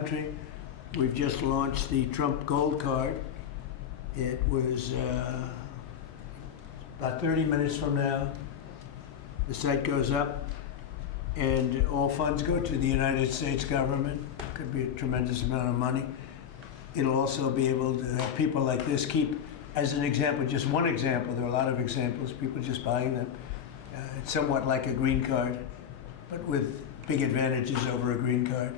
country. We've just launched the Trump Gold Card. It was about 30 minutes from now. The site goes up, and all funds go to the United States government. Could be a tremendous amount of money. It'll also be able to have people like this keep, as an example, just one example, there are a lot of examples, people just buying them. It's somewhat like a green card, but with big advantages over a green card.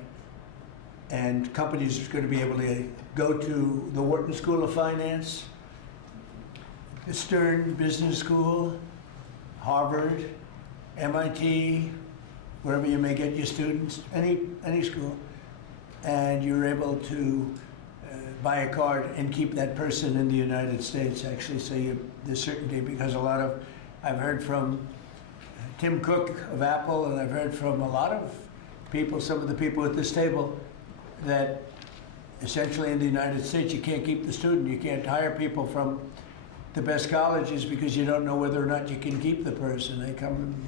And companies are going to be able to go to the Wharton School of Finance, the Stern Business School, Harvard, MIT, wherever you may get your students, any school, and you're able to buy a card and keep that person in the United States, actually, so there's certainty, because I've heard from Tim Cook of Apple, and I've heard from a lot of people, some of the people at this table, that essentially in the United States you can't keep the student. You can't hire people from the best colleges because you don't know whether or not you can keep the person. They come and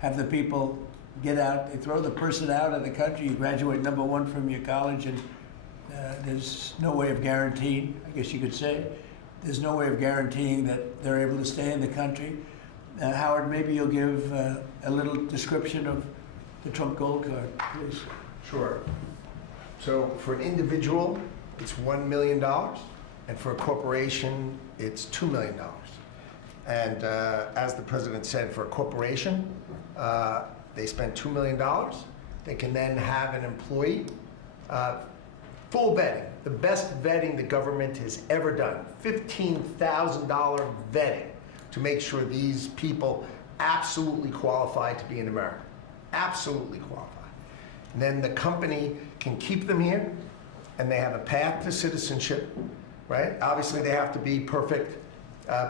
have the people get out, they throw the person out of the country. You graduate #1 from your college, and there's no way of guaranteeing, I guess you could say, there's no way of guaranteeing that they're able to stay in the country. Howard, maybe you'll give a little description of the Trump Gold Card, please. Sure. So for an individual, it's $1 million, and for a corporation, it's $2 million. And as the president said, for a corporation, they spend $2 million. They can then have an employee, full vetting, the best vetting the government has ever done, $15,000 vetting to make sure these people absolutely qualify to be in America, absolutely qualify. And then the company can keep them here, and they have a path to citizenship, right? Obviously, they have to be perfect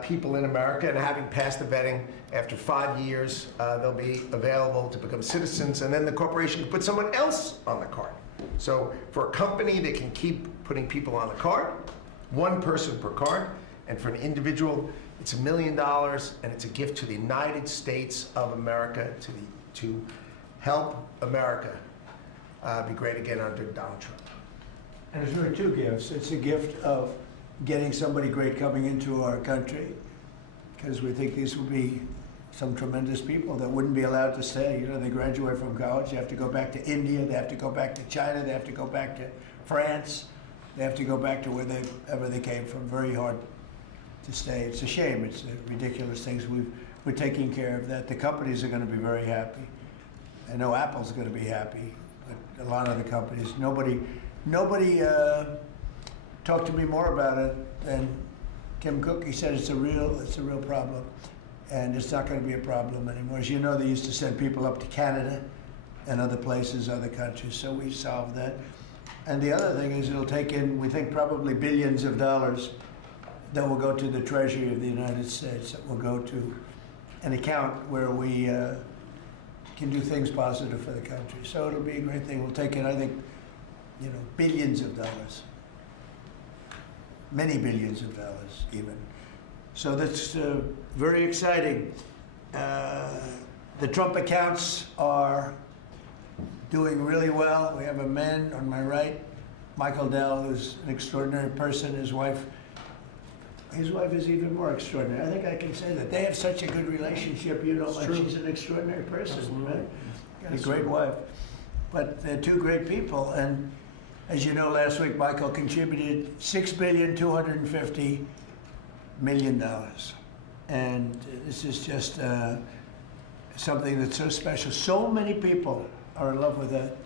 people in America, and having passed the vetting, after 5 years, they'll be available to become citizens, and then the corporation can put someone else on the card. So for a company, they can keep putting people on the card, one person per card, and for an individual, it's $1 million, and it's a gift to the United States of America, to help America be great again under Donald Trump. And it's really two gifts. It's a gift of getting somebody great coming into our country, because we think these will be some tremendous people that wouldn't be allowed to stay. You know, they graduate from college, they have to go back to India, they have to go back to China, they have to go back to France, they have to go back to wherever they came from. Very hard to stay. It's a shame. It's ridiculous things. We're taking care of that. The companies are going to be very happy. I know Apple's going to be happy, but a lot of the companies, nobody talked to me more about it than Tim Cook. He said it's a real problem, and it's not going to be a problem anymore. As you know, they used to send people up to Canada and other places, other countries, so we solved that. And the other thing is it'll take in, we think, probably billions of dollars that will go to the Treasury of the United States, that will go to an account where we can do things positive for the country. So it'll be a great thing. We'll take in, I think, billions of dollars. Many billions of dollars, even. So that's very exciting. The Trump accounts are doing really well. We have a man on my right, Michael Dell, who's an extraordinary person. His wife is even more extraordinary. I think I can say that. They have such a good relationship, she's an extraordinary person, absolutely. Right? Got a great wife. But they're two great people, and as you know, last week Michael contributed $6,250 million. And this is just something that's so special. So many people are in love with that.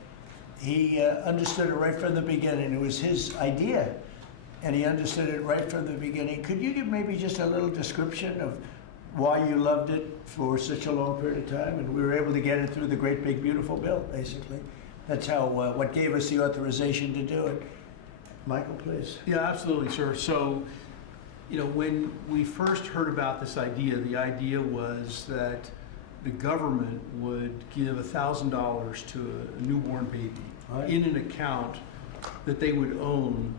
He understood it right from the beginning. It was his idea, and he understood it right from the beginning. Could you give maybe just a little description of why you loved it for such a long period of time? And we were able to get it through the great big beautiful bill, basically. That's how, what gave us the authorization to do it. Michael, please. Yeah, absolutely, sir. So, when we first heard about this idea, the idea was that the government would give $1,000 to a newborn baby in an account that they would own,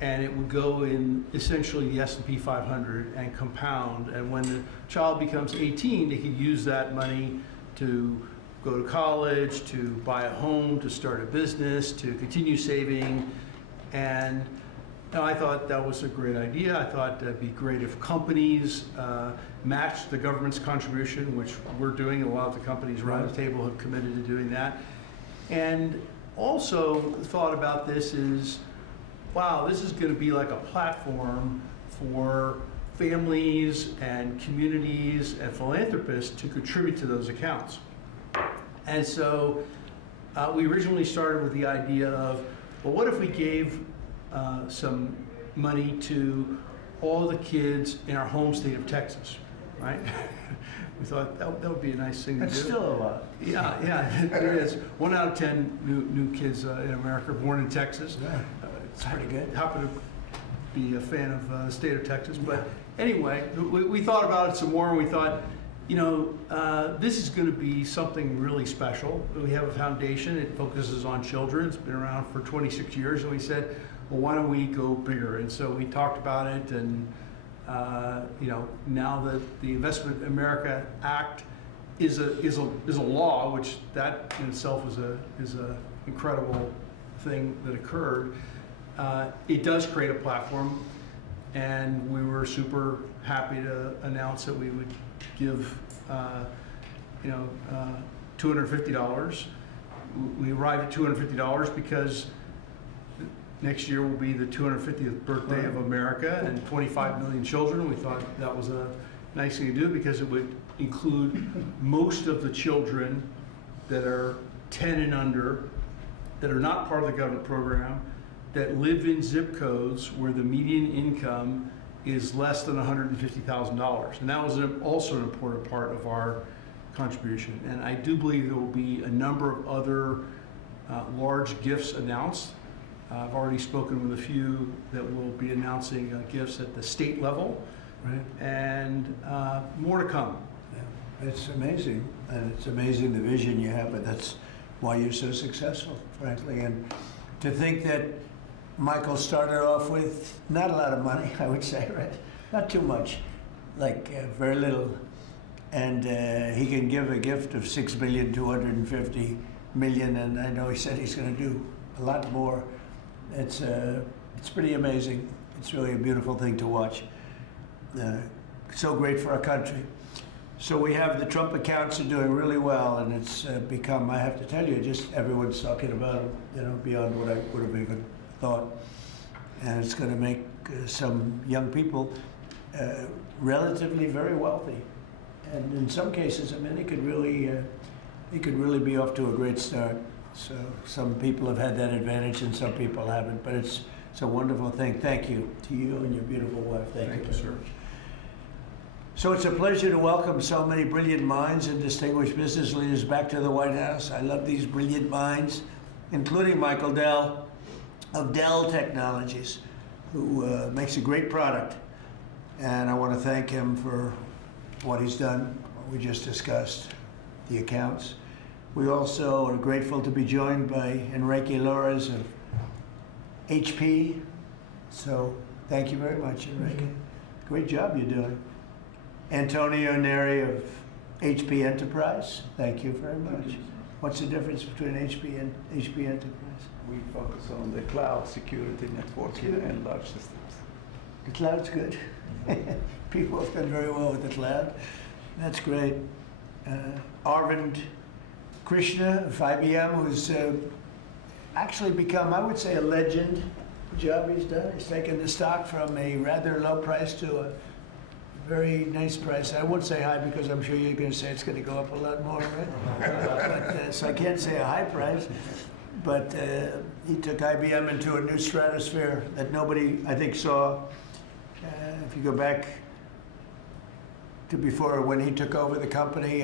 and it would go in essentially the S&P 500 and compound. And when the child becomes 18, they could use that money to go to college, to buy a home, to start a business, to continue saving. And I thought that was a great idea. I thought it'd be great if companies matched the government's contribution, which we're doing. A lot of the companies around the table have committed to doing that. And also thought about this is, wow, this is going to be like a platform for families and communities and philanthropists to contribute to those accounts. And so we originally started with the idea of, well, what if we gave some money to all the kids in our home state of Texas, right? We thought that would be a nice thing to do. That's still a lot. Yeah, there is. 1 out of 10 new kids in America born in Texas. Yeah, it's pretty good. Happen to be a fan of the state of Texas, but anyway, we thought about it some more, and we thought, this is going to be something really special. We have a foundation. It focuses on children. It's been around for 26 years, and we said, well, why don't we go bigger? And so we talked about it, and now that the Investment America Act is a law, which that in itself is a incredible thing that occurred. It does create a platform, and we were super happy to announce that we would give $250. We arrived at $250 because next year will be the 250th birthday of America and 25 million children. We thought that was a nice thing to do because it would include most of the children that are 10 and under, that are not part of the government program, that live in zip codes where the median income is less than $150,000. And that was also an important part of our contribution. And I do believe there will be a number of other large gifts announced. I've already spoken with a few that will be announcing gifts at the state level, Right. and more to come. Yeah. It's amazing, and it's amazing the vision you have, but that's why you're so successful, frankly. And to think that Michael started off with not a lot of money, I would say, right? Not too much, like very little. And he can give a gift of $6,250,000,000, and I know he said he's going to do a lot more. It's pretty amazing. It's really a beautiful thing to watch. So great for our country. So we have the Trump accounts are doing really well, and it's become, I have to tell you, just everyone's talking about it, beyond what I would have even thought. And it's going to make some young people relatively very wealthy. And in some cases, I mean, they could really be off to a great start. So some people have had that advantage and some people haven't, but it's a wonderful thing. Thank you to you and your beautiful wife. Thank you, sir. So it's a pleasure to welcome so many brilliant minds and distinguished business leaders back to the White House. I love these brilliant minds, including Michael Dell of Dell Technologies, who makes a great product. And I want to thank him for what he's done. We just discussed the accounts. We also are grateful to be joined by Enrique Lores of HP. So thank you very much, Enrique. Great job you're doing. Antonio Neri of HP Enterprise. Thank you very much. What's the difference between HP and HP Enterprise? We focus on the cloud, security, networking, and large systems. The cloud's good. People have done very well with the cloud. That's great. Arvind Krishna of IBM, who's actually become, I would say, a legend. Good job he's done. He's taken the stock from a rather low price to a very nice price. I won't say high because I'm sure you're going to say it's going to go up a lot more, right? But, so I can't say a high price. But he took IBM into a new stratosphere that nobody, I think, saw. If you go back to before, when he took over the company,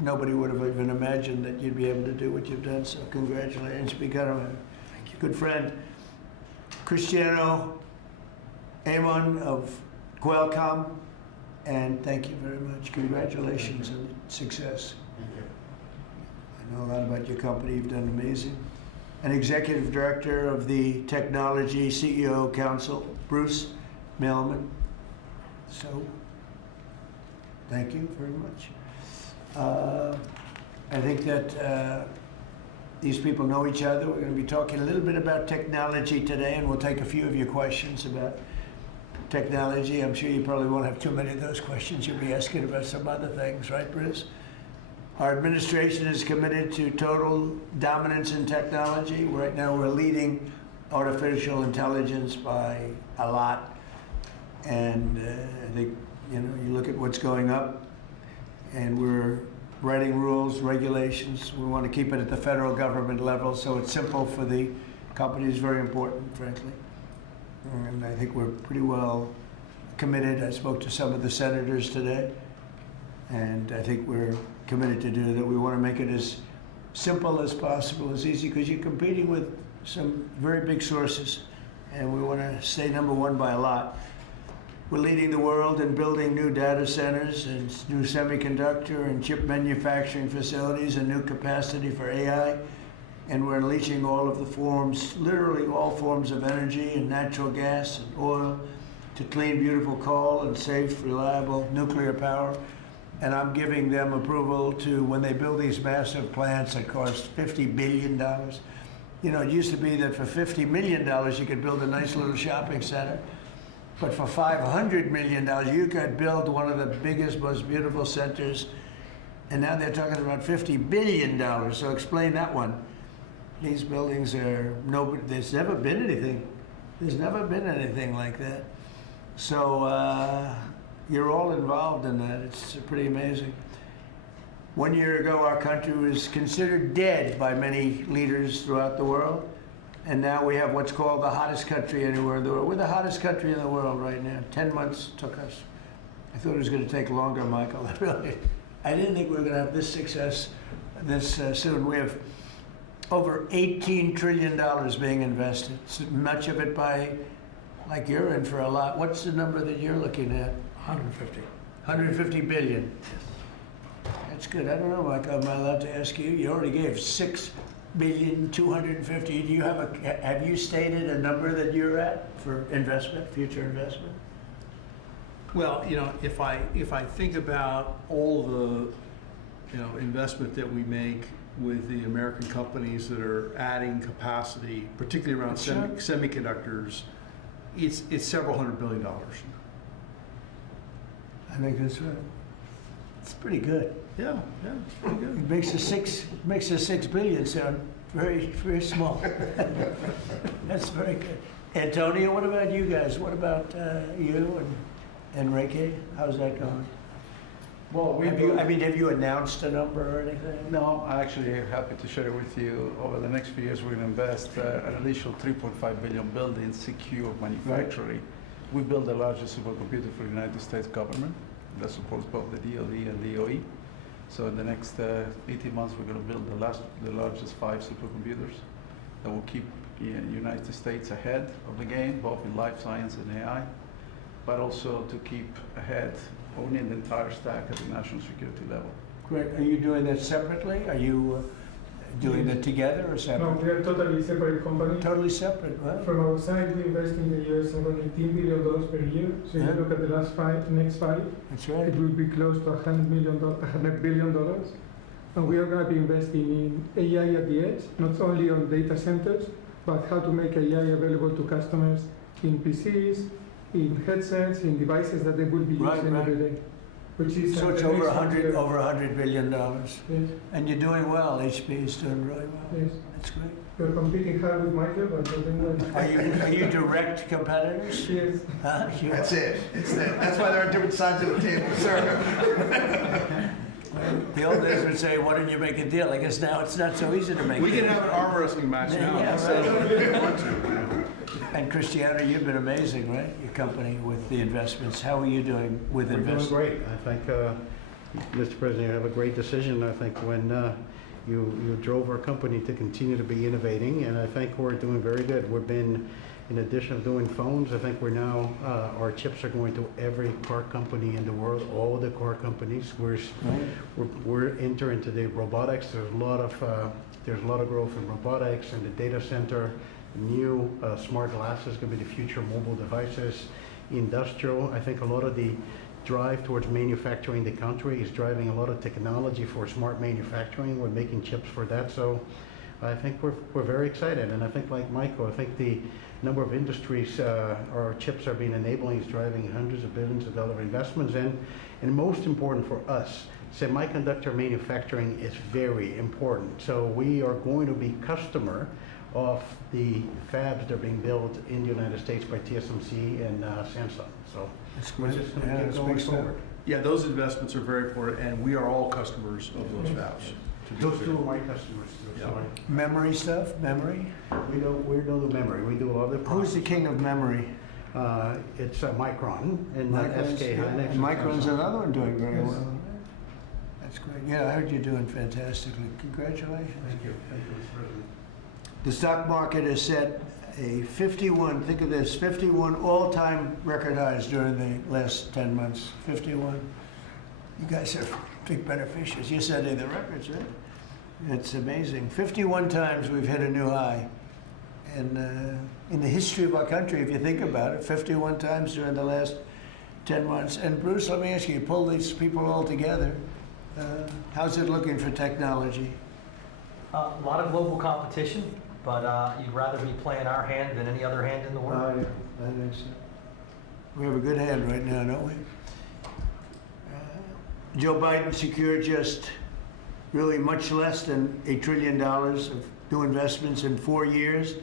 nobody would have even imagined that you'd be able to do what you've done. So congratulations, become a good friend. Cristiano Amon of Qualcomm, and thank you very much. Congratulations and success. I know a lot about your company. You've done amazing. An executive director of the Technology CEO Council, Bruce Mailman. So, thank you very much. I think that these people know each other. We're going to be talking a little bit about technology today, and we'll take a few of your questions about technology. I'm sure you probably won't have too many of those questions. You'll be asking about some other things, right, Bruce? Our administration is committed to total dominance in technology. Right now, we're leading artificial intelligence by a lot. And I think, you look at what's going up, and we're writing rules, regulations. We want to keep it at the federal government level, so it's simple for the companies, very important, frankly. And I think we're pretty well committed. I spoke to some of the senators today, and I think we're committed to do that. We want to make it as simple as possible, as easy, because you're competing with some very big sources, and we want to stay number one by a lot. We're leading the world in building new data centers and new semiconductor and chip manufacturing facilities and new capacity for AI. And we're unleashing all of the forms, literally all forms of energy and natural gas and oil to clean, beautiful coal and safe, reliable nuclear power. And I'm giving them approval to, when they build these massive plants that cost $50 billion. It used to be that for $50 million you could build a nice little shopping center. But for $500 million, you could build one of the biggest, most beautiful centers. And now they're talking about $50 billion. So explain that one. These buildings are, there's never been anything. There's never been anything like that. So you're all involved in that. It's pretty amazing. 1 year ago, our country was considered dead by many leaders throughout the world. And now we have what's called the hottest country anywhere in the world. We're the hottest country in the world right now. 10 months took us. I thought it was going to take longer, Michael. I didn't think we were going to have this success this soon. We have over $18 trillion being invested. Much of it by, like you're in for a lot. What's the number that you're looking at? 150. 150 billion. That's good. I don't know, Michael. Am I allowed to ask you? You already gave 6,250,000,000. Do you have you stated a number that you're at for investment, future investment? Well, if I think about all the, investment that we make with the American companies that are adding capacity, particularly around semiconductors, it's several $100 billion. I think that's right. It's pretty good. Yeah, it's pretty good. It makes the 6 billion sound very, very small. That's very good. Antonio, what about you guys? What about you and Enrique? How's that going? Well, have you announced a number or anything? No, I'm actually happy to share with you. Over the next few years, we're going to invest an additional $3.5 billion building secure manufacturing. Right. We build the largest supercomputer for the United States government that supports both the DoD and DOE. So in the next 18 months, we're going to build the largest 5 supercomputers that will keep the United States ahead of the game, both in life science and AI, but also to keep ahead owning the entire stack at the national security level. Great. Are you doing that separately? Are you doing it together or separate? No, we are totally separate companies. Totally separate, right? From our side, we invest in the US about $18 billion per year. So if you look at the next five, that's right. It will be close to $100 billion. And we are going to be investing in AI at the edge, not only on data centers, but how to make AI available to customers in PCs, in headsets, in devices that they will be using every day. Which is so it's over $100 billion. Yes. And you're doing well. HP is doing really well. Yes. That's great. We're competing hard with Michael, but we're doing well. Are you direct competitors? Yes. Huh? That's it. That's why they're on different sides of the table, sir. The old days would say, why don't you make a deal? I guess now it's not so easy to make a deal. We can have an arm wrestling match now. Yeah, So. And Cristiano, you've been amazing, right? Your company with the investments. How are you doing with investments? We're doing great. I think, Mr. President, you have a great decision. I think when you drove our company to continue to be innovating, and I think we're doing very good. We've been, in addition to doing phones, I think we're now, our chips are going to every car company in the world, all the car companies. We're entering into the robotics. There's a lot of growth in robotics and the data center. New smart glasses going to be the future mobile devices. Industrial, I think a lot of the drive towards manufacturing the country is driving a lot of technology for smart manufacturing. We're making chips for that, so I think we're very excited. And I think, like Michael, I think the number of industries our chips are being enabling is driving hundreds of billions of dollar investments. And most important for us, semiconductor manufacturing is very important. So we are going to be customer of the fabs that are being built in the United States by TSMC and Samsung. So That's we're great. just going Yeah, to keep that's going big stuff. forward. Yeah, those investments are very important, and we are all customers of those fabs. to be Those clear. two are my customers too. So Yeah. Memory stuff, memory? we don't do memory. We do a lot of the Who's the king of memory? It's Micron and Micron's- SK yeah, Hynix. and Micron's another one doing very Yes. well. That's great. Yeah, I heard you're doing fantastically. Congratulations. Thank you. Thank you, Mr. President. The stock market has set a 51, think of this, 51 all-time record highs during the last 10 months. 51. You guys are big beneficiaries. You're setting the records, right? It's amazing. 51 times we've hit a new high. And in the history of our country, if you think about it, 51 times during the last 10 months. And Bruce, let me ask you, pull these people all together. How's it looking for technology? A lot of global competition, but you'd rather be playing our hand than any other hand in the world. I think so. We have a good hand right now, don't we? Joe Biden secured just really much less than $1 trillion of new investments in 4 years.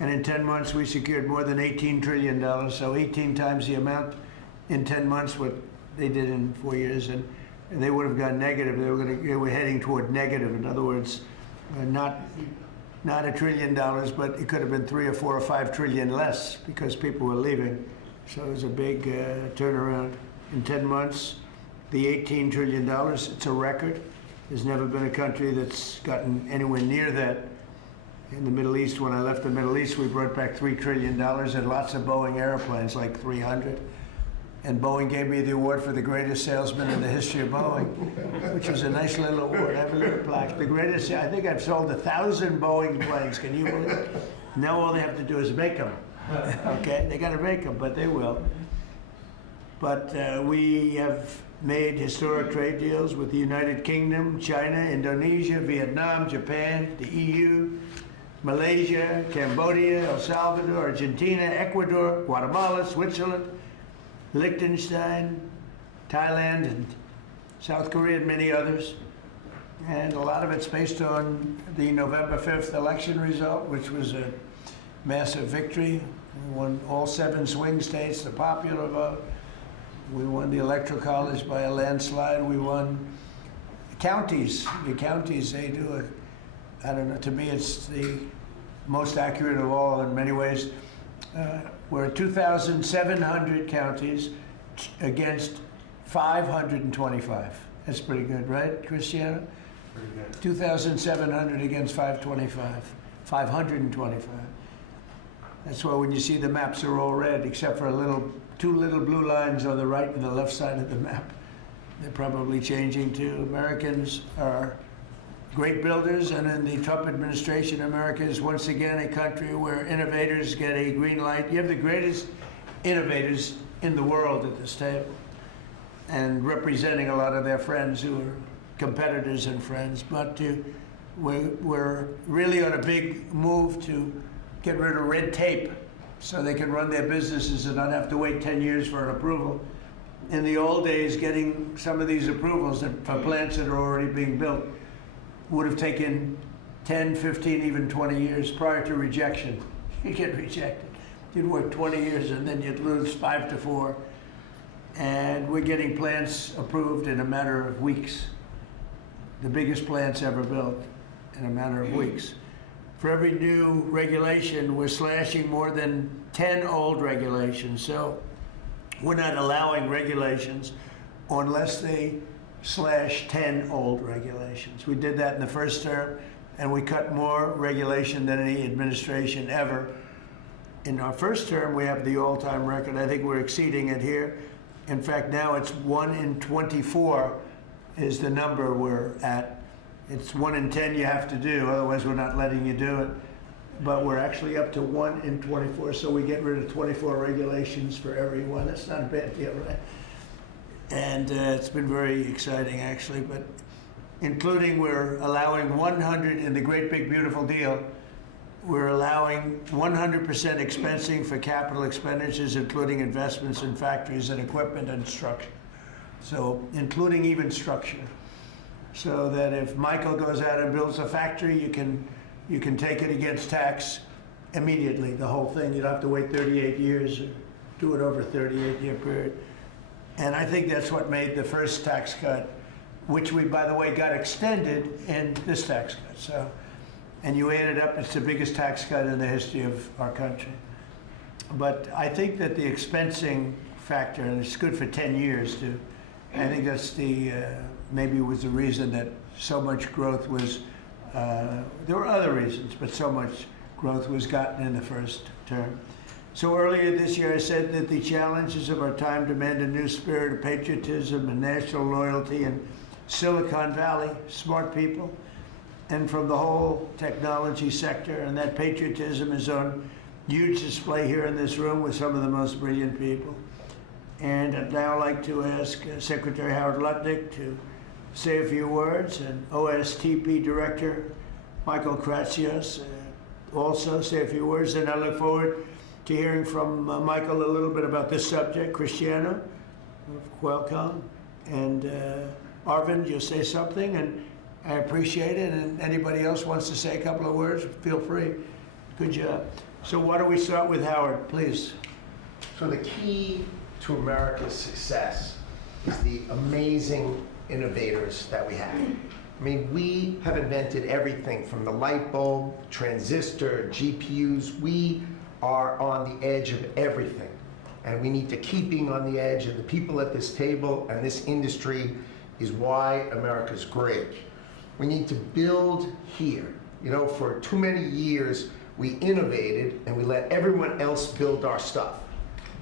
And in 10 months, we secured more than $18 trillion. So 18 times the amount in 10 months what they did in 4 years. And they would have gone negative. They were heading toward negative. In other words, not $1 trillion, but it could have been 3 or 4 or 5 trillion less because people were leaving. So it was a big turnaround in 10 months. The $18 trillion, it's a record. There's never been a country that's gotten anywhere near that. In the Middle East, when I left the Middle East, we brought back $3 trillion and lots of Boeing airplanes, like 300. And Boeing gave me the award for the greatest salesman in the history of Boeing, which was a nice little award. I have a little plaque. The greatest, I think I've sold 1,000 Boeing planes. Can you believe it? Now all they have to do is make them. Okay, they got to make them, but they will. But we have made historic trade deals with the United Kingdom, China, Indonesia, Vietnam, Japan, the EU, Malaysia, Cambodia, El Salvador, Argentina, Ecuador, Guatemala, Switzerland, Liechtenstein, Thailand, and South Korea, and many others. And a lot of it's based on the November 5th election result, which was a massive victory. We won all 7 swing states, the popular vote. We won the Electoral College by a landslide. We won counties. The counties, they do I don't know, to me it's the most accurate of all in many ways. We're at 2,700 counties against 525. That's pretty good, right, Cristiano? Pretty good. 2,700 against 525. That's why when you see the maps are all red, except for 2 little blue lines on the right and the left side of the map. They're probably changing too. Americans are great builders, and in the Trump administration, America is once again a country where innovators get a green light. You have the greatest innovators in the world at this table, and representing a lot of their friends who are competitors and friends. But we're really on a big move to get rid of red tape so they can run their businesses and not have to wait 10 years for an approval. In the old days, getting some of these approvals for plants that are already being built would have taken 10, 15, even 20 years prior to rejection. You'd get rejected. You'd work 20 years and then you'd lose 5 to 4. And we're getting plants approved in a matter of weeks. The biggest plants ever built in a matter of weeks. For every new regulation, we're slashing more than 10 old regulations. So we're not allowing regulations unless they slash 10 old regulations. We did that in the first term, and we cut more regulation than any administration ever. In our first term, we have the all-time record. I think we're exceeding it here. In fact, now it's 1 in 24 is the number we're at. It's 1 in 10 you have to do, otherwise we're not letting you do it. But we're actually up to 1 in 24, so we get rid of 24 regulations for everyone. That's not a bad deal, right? And it's been very exciting, actually, but including we're allowing 100 in the great big beautiful deal. We're allowing 100% expensing for capital expenditures, including investments in factories and equipment and structure. So, including even structure. So that if Michael goes out and builds a factory, you can take it against tax immediately, the whole thing. You don't have to wait 38 years or do it over a 38-year period. And I think that's what made the first tax cut, which we, by the way, got extended in this tax cut. So, and you add it up, it's the biggest tax cut in the history of our country. But I think that the expensing factor, and it's good for 10 years too, I think that's the, maybe was the reason that so much growth was, there were other reasons, but so much growth was gotten in the first term. So earlier this year I said that the challenges of our time demand a new spirit of patriotism and national loyalty in Silicon Valley, smart people, and from the whole technology sector, and that patriotism is on huge display here in this room with some of the most brilliant people. And I'd now like to ask Secretary Howard Lutnick to say a few words, and OSTP Director Michael Kratsios also say a few words, and I look forward to hearing from Michael a little bit about this subject. Cristiano, welcome, and Arvind, you'll say something, and I appreciate it, and anybody else wants to say a couple of words, feel free. Good job. So why don't we start with Howard, please? So the key to America's success is the amazing innovators that we have. I mean, we have invented everything from the light bulb, transistor, GPUs. We are on the edge of everything. And we need to keep being on the edge, and the people at this table and this industry is why America's great. We need to build here. You know, for too many years, we innovated and we let everyone else build our stuff.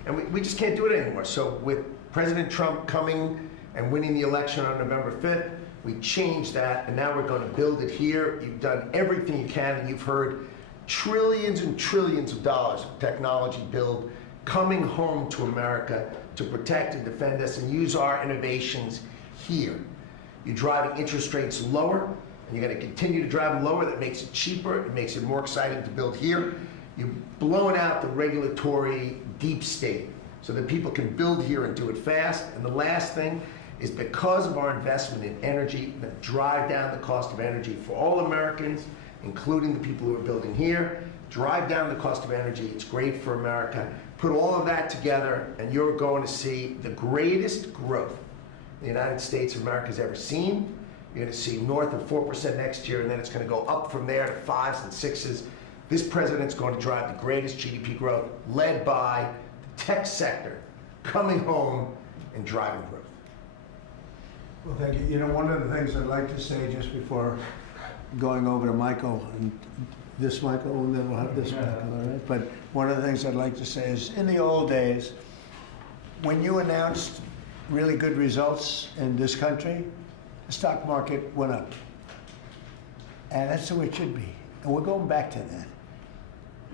And we just can't do it anymore. So with President Trump coming and winning the election on November 5th, we changed that, and now we're going to build it here. You've done everything you can, and you've heard trillions and trillions of dollars of technology build coming home to America to protect and defend us and use our innovations here. You're driving interest rates lower, and you're going to continue to drive them lower. That makes it cheaper. It makes it more exciting to build here. You're blowing out the regulatory deep state so that people can build here and do it fast. And the last thing is, because of our investment in energy, that drive down the cost of energy for all Americans, including the people who are building here. Drive down the cost of energy. It's great for America. Put all of that together, and you're going to see the greatest growth the United States of America has ever seen. You're going to see north of 4% next year, and then it's going to go up from there to 5s and 6s. This president's going to drive the greatest GDP growth, led by the tech sector coming home and driving growth. Well, thank you. You know, one of the things I'd like to say just before going over to Michael, and this Michael, and then we'll have this Michael, all right? But one of the things I'd like to say is, in the old days, when you announced really good results in this country, the stock market went up. And that's the way it should be. And we're going back to that.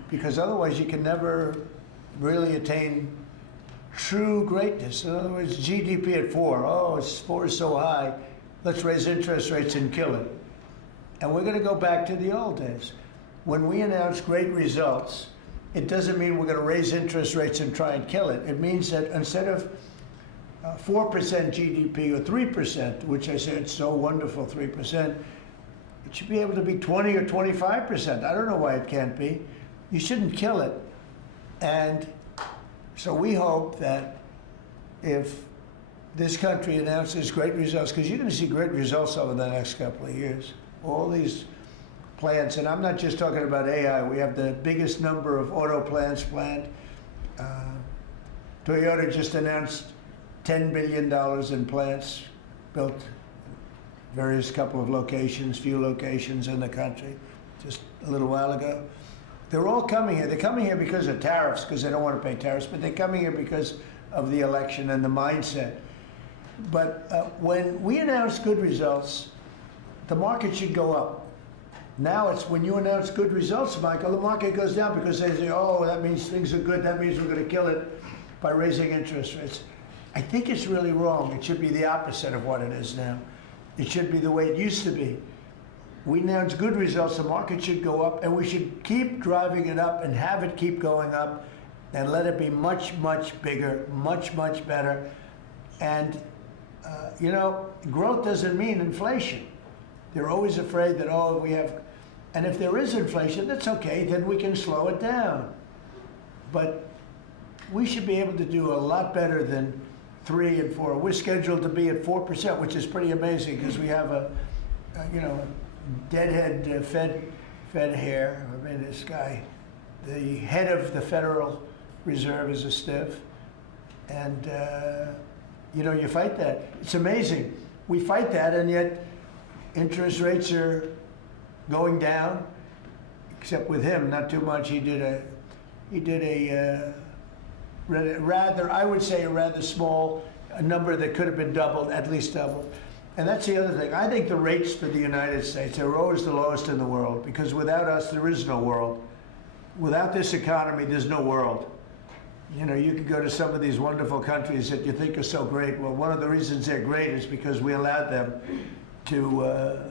Because otherwise you can never really attain true greatness. In other words, GDP at 4. Oh, 4 is so high. Let's raise interest rates and kill it. And we're going to go back to the old days. When we announce great results, it doesn't mean we're going to raise interest rates and try and kill it. It means that instead of 4% GDP or 3%, which I said it's so wonderful, 3%, it should be able to be 20 or 25%. I don't know why it can't be. You shouldn't kill it. And so we hope that if this country announces great results, because you're going to see great results over the next couple of years, all these plants, and I'm not just talking about AI, we have the biggest number of auto plants planned. Toyota just announced $10 billion in plants built, various couple of locations, few locations in the country, just a little while ago. They're all coming here. They're coming here because of tariffs, because they don't want to pay tariffs, but they're coming here because of the election and the mindset. But when we announce good results, the market should go up. Now it's when you announce good results, Michael, the market goes down because they say, oh, that means things are good. That means we're going to kill it by raising interest rates. I think it's really wrong. It should be the opposite of what it is now. It should be the way it used to be. We announced good results, the market should go up, and we should keep driving it up and have it keep going up and let it be much, much bigger, much, much better. And, you know, growth doesn't mean inflation. They're always afraid that, oh, we have, and if there is inflation, that's okay, then we can slow it down. But we should be able to do a lot better than 3 and 4. We're scheduled to be at 4%, which is pretty amazing because we have a you know, deadhead Fed hair. I mean, this guy, the head of the Federal Reserve is a stiff. And, you know, you fight that. It's amazing. We fight that, and yet interest rates are going down, except with him, not too much. He did a rather, I would say, a rather small number that could have been doubled, at least doubled. And that's the other thing. I think the rates for the United States are always the lowest in the world, because without us, there is no world. Without this economy, there's no world. You know, you could go to some of these wonderful countries that you think are so great. Well, one of the reasons they're great is because we allowed them to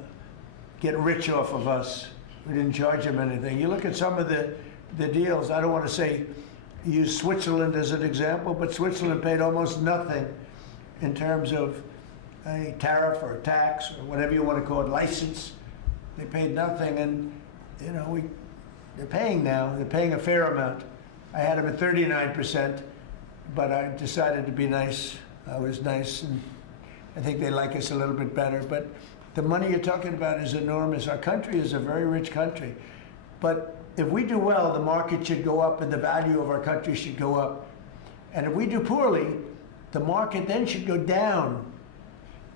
get rich off of us. We didn't charge them anything. You look at some of the deals, I don't want to say, use Switzerland as an example, but Switzerland paid almost nothing in terms of a tariff or a tax or whatever you want to call it, license. They paid nothing, and you know, they're paying now. They're paying a fair amount. I had them at 39%, but I decided to be nice. I was nice, and I think they like us a little bit better. But the money you're talking about is enormous. Our country is a very rich country. But if we do well, the market should go up and the value of our country should go up. And if we do poorly, the market then should go down.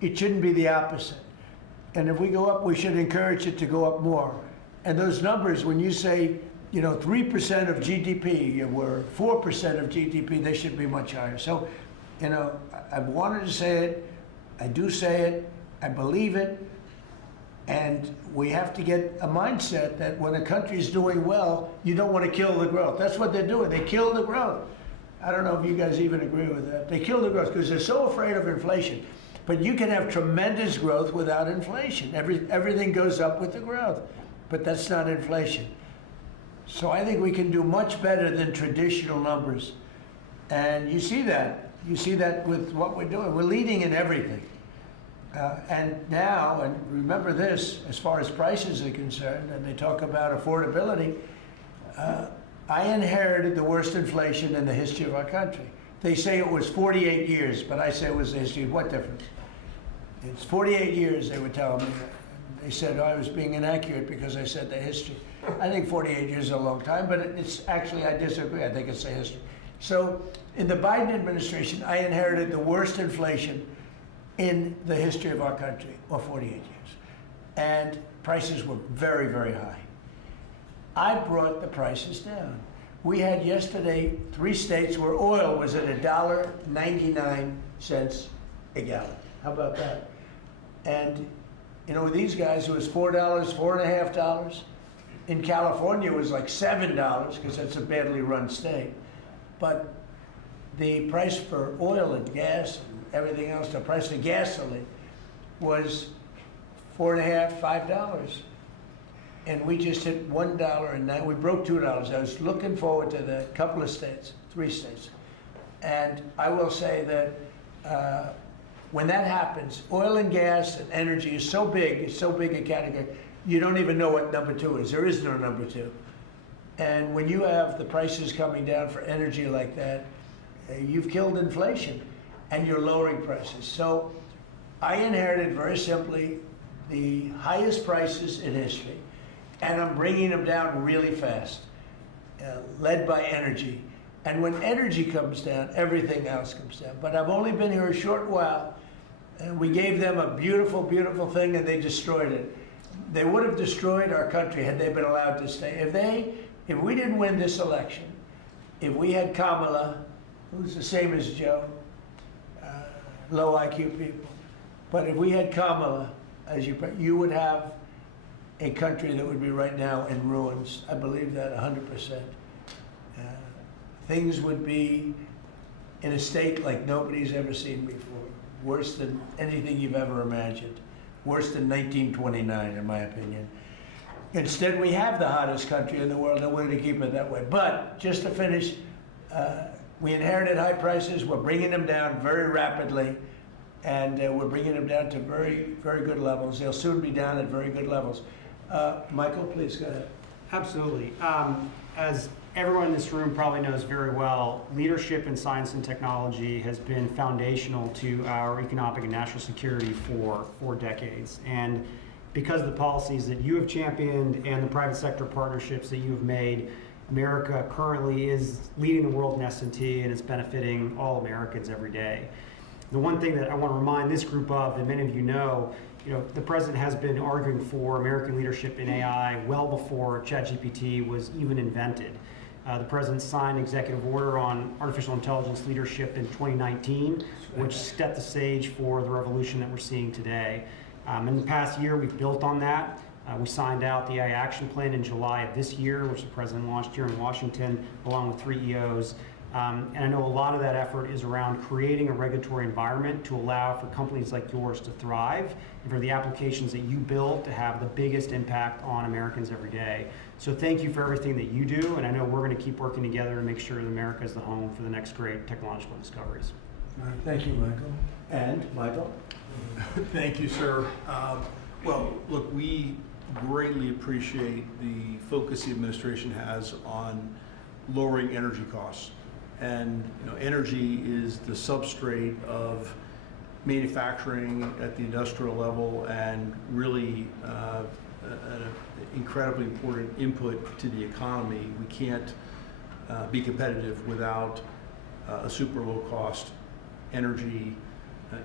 It shouldn't be the opposite. And if we go up, we should encourage it to go up more. And those numbers, when you say, you know, 3% of GDP or 4% of GDP, they should be much higher. So, you know, I've wanted to say it, I do say it, I believe it, and we have to get a mindset that when a country is doing well, you don't want to kill the growth. That's what they're doing. They kill the growth. I don't know if you guys even agree with that. They kill the growth because they're so afraid of inflation. But you can have tremendous growth without inflation. Everything goes up with the growth, but that's not inflation. So I think we can do much better than traditional numbers. And you see that. You see that with what we're doing. We're leading in everything. And now, and remember this, as far as prices are concerned, and they talk about affordability, I inherited the worst inflation in the history of our country. They say it was 48 years, but I say it was the history. What difference? It's 48 years, they were telling me. They said I was being inaccurate because I said the history. I think 48 years is a long time, but it's actually, I disagree. I think it's the history. So in the Biden administration, I inherited the worst inflation in the history of our country, or 48 years. And prices were very, very high. I brought the prices down. We had yesterday 3 states where oil was at $1.99 a gallon. How about that? And you know, with these guys, it was $4, $4.50. In California, it was like $7 because that's a badly run state. But the price for oil and gas and everything else, the price of gasoline was $4.50, $5. And we just hit $1, and now we broke $2. I was looking forward to the couple of states, 3 states. And I will say that when that happens, oil and gas and energy is so big, it's so big a category, you don't even know what number 2 is. There is no number 2. And when you have the prices coming down for energy like that, you've killed inflation and you're lowering prices. So I inherited very simply the highest prices in history, and I'm bringing them down really fast, led by energy. And when energy comes down, everything else comes down. But I've only been here a short while, and we gave them a beautiful, beautiful thing, and they destroyed it. They would have destroyed our country had they been allowed to stay. If we didn't win this election, if we had Kamala, who's the same as Joe, low IQ people, but if we had Kamala, as you would have a country that would be right now in ruins. I believe that 100%. Things would be in a state like nobody's ever seen before. Worse than anything you've ever imagined. Worse than 1929, in my opinion. Instead, we have the hottest country in the world, and we're going to keep it that way. But just to finish, we inherited high prices. We're bringing them down very rapidly, and we're bringing them down to very, very good levels. They'll soon be down at very good levels. Michael, please go ahead. Absolutely. As everyone in this room probably knows very well, leadership in science and technology has been foundational to our economic and national security for decades. And because of the policies that you have championed and the private sector partnerships that you have made, America currently is leading the world in S&T, and it's benefiting all Americans every day. The one thing that I want to remind this group of, that many of you know, the president has been arguing for American leadership in AI well before ChatGPT was even invented. The president signed an executive order on artificial intelligence leadership in 2019, which set the stage for the revolution that we're seeing today. In the past year, we've built on that. We signed out the AI Action Plan in July of this year, which the president launched here in Washington, along with 3 EOs. And I know a lot of that effort is around creating a regulatory environment to allow for companies like yours to thrive and for the applications that you build to have the biggest impact on Americans every day. So thank you for everything that you do, and I know we're going to keep working together to make sure that America is the home for the next great technological discoveries. All right, thank you, Michael. And Michael? Thank you, sir. Well, look, we greatly appreciate the focus the administration has on lowering energy costs. And energy is the substrate of manufacturing at the industrial level, and really an incredibly important input to the economy. We can't be competitive without a super low cost energy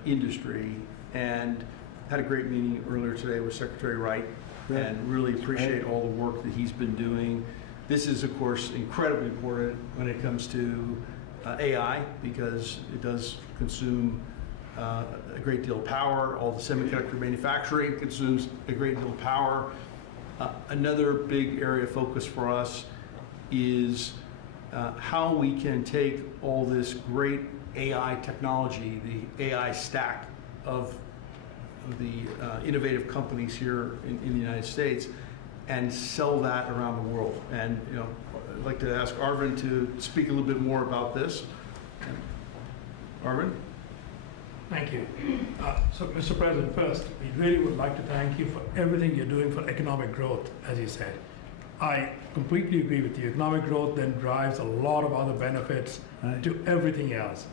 industry. And had a great meeting earlier today with Secretary Wright, and really appreciate all the work that he's been doing. This is, of course, incredibly important when it comes to AI, because it does consume a great deal of power. All the semiconductor manufacturing consumes a great deal of power. Another big area of focus for us is how we can take all this great AI technology, the AI stack of the innovative companies here in the United States, and sell that around the world. And I'd like to ask Arvind to speak a little bit more about this. Arvind? Thank you. So, Mr. President, first, we really would like to thank you for everything you're doing for economic growth, as you said. I completely agree with you. Economic growth then drives a lot of other benefits to everything else.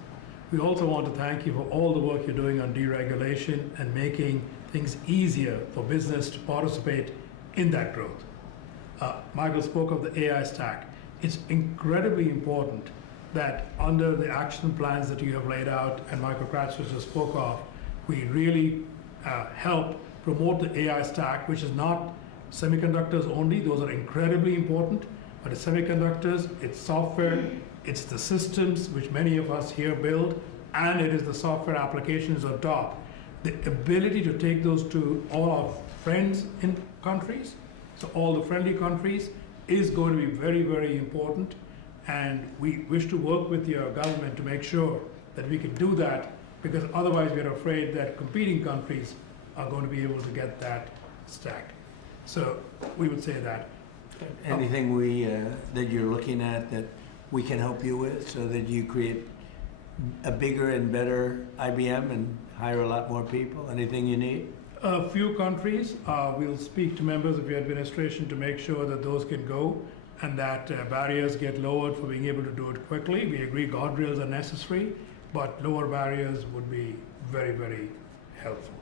We also want to thank you for all the work you're doing on deregulation and making things easier for business to participate in that growth. Michael spoke of the AI stack. It's incredibly important that under the action plans that you have laid out and Michael Kratzer just spoke of, we really help promote the AI stack, which is not semiconductors only. Those are incredibly important, but it's semiconductors, it's software, it's the systems which many of us here build, and it is the software applications on top. The ability to take those to all our friends in countries, so all the friendly countries, is going to be very, very important. And we wish to work with your government to make sure that we can do that, because otherwise we're afraid that competing countries are going to be able to get that stack. So we would say that. Anything that you're looking at that we can help you with, so that you create a bigger and better IBM and hire a lot more people? Anything you need? A few countries, we'll speak to members of your administration to make sure that those can go and that barriers get lowered for being able to do it quickly. We agree guardrails are necessary, but lower barriers would be very, very helpful.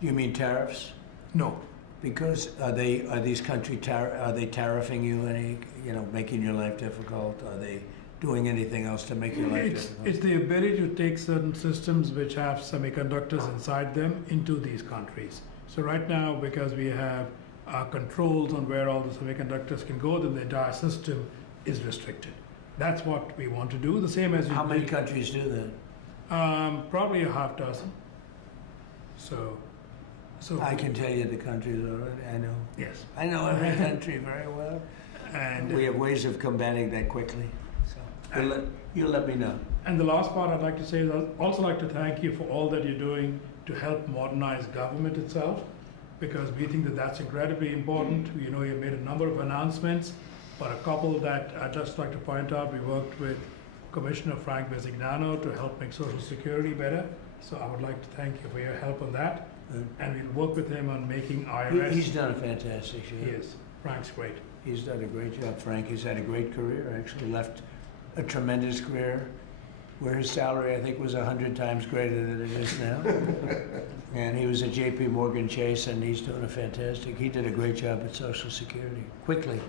You mean tariffs? No. Because are these countries tariffing you, any, making your life difficult? Are they doing anything else to make your life difficult? It's the ability to take certain systems which have semiconductors inside them into these countries. So right now, because we have controls on where all the semiconductors can go, then the entire system is restricted. That's what we want to do. The same as How many countries do that? Probably a half dozen. So I can tell you the countries already. I know. yes. I know every country very well. And We have ways of combating that quickly. So you'll let me know. And the last part I'd like to say is I'd also like to thank you for all that you're doing to help modernize government itself, because we think that that's incredibly important. You know, you made a number of announcements, but a couple that I'd just like to point out, we worked with Commissioner Frank Bisignano to help make Social Security better. So I would like to thank you for your help on that. And we'll work with him on making IRS. He's done a fantastic job. He is. Frank's great. He's done a great job, Frank. He's had a great career, actually left a tremendous career where his salary, I think, was 100 times greater than it is now. And he was at JP Morgan Chase, and he's doing a fantastic, he did a great job at Social Security, quickly.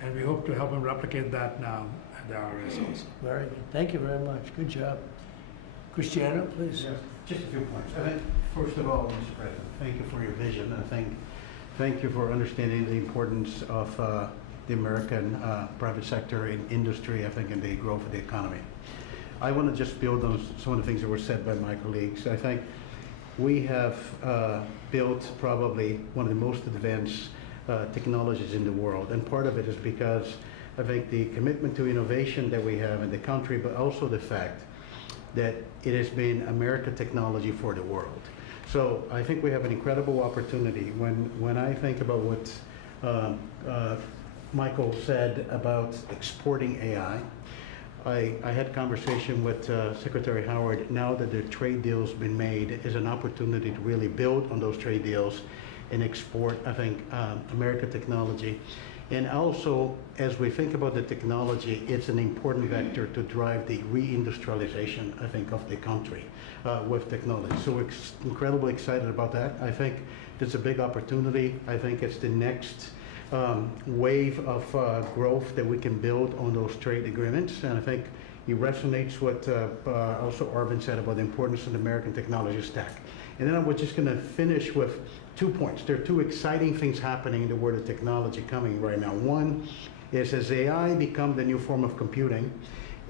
And we hope to help him replicate that now at the IRS also. Very good. Thank you very much. Good job. Cristiano, please. Yes, just a few points. I think, first of all, Mr. President, thank you for your vision. Thank you for understanding the importance of the American private sector in industry, I think, and the growth of the economy. I want to just build on some of the things that were said by my colleagues. I think we have built probably one of the most advanced technologies in the world, and part of it is because I think the commitment to innovation that we have in the country, but also the fact that it has been American technology for the world. So I think we have an incredible opportunity. When I think about what Michael said about exporting AI, I had a conversation with Secretary Howard. Now that the trade deal's been made, is an opportunity to really build on those trade deals and export, I think, American technology. And also, as we think about the technology, it's an important vector to drive the reindustrialization, I think, of the country with technology. So we're incredibly excited about that. I think it's a big opportunity. I think it's the next wave of growth that we can build on those trade agreements. And I think it resonates what also Arvind said about the importance of the American technology stack. And then I was just going to finish with 2 points. There are 2 exciting things happening in the world of technology coming right now. One is as AI becomes the new form of computing,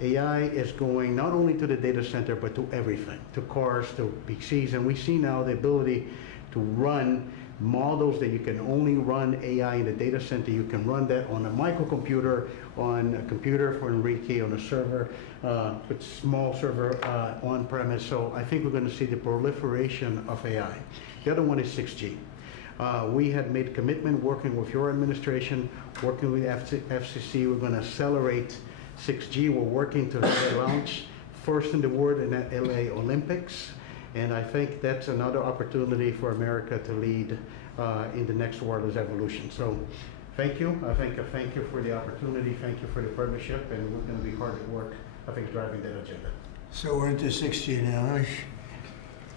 AI is going not only to the data center, but to everything, to cars, to PCs. And we see now the ability to run models that you can only run AI in the data center. You can run that on a microcomputer, on a computer for Enrique, on a server, with small server on premise. So I think we're going to see the proliferation of AI. The other one is 6G. We had made a commitment working with your administration, working with FCC. We're going to accelerate 6G. We're working to launch first in the world in the LA Olympics. And I think that's another opportunity for America to lead in the next wireless evolution. So thank you. Thank you for the opportunity. Thank you for the partnership. And we're going to be hard at work, I think, driving that agenda. So we're into 6G now.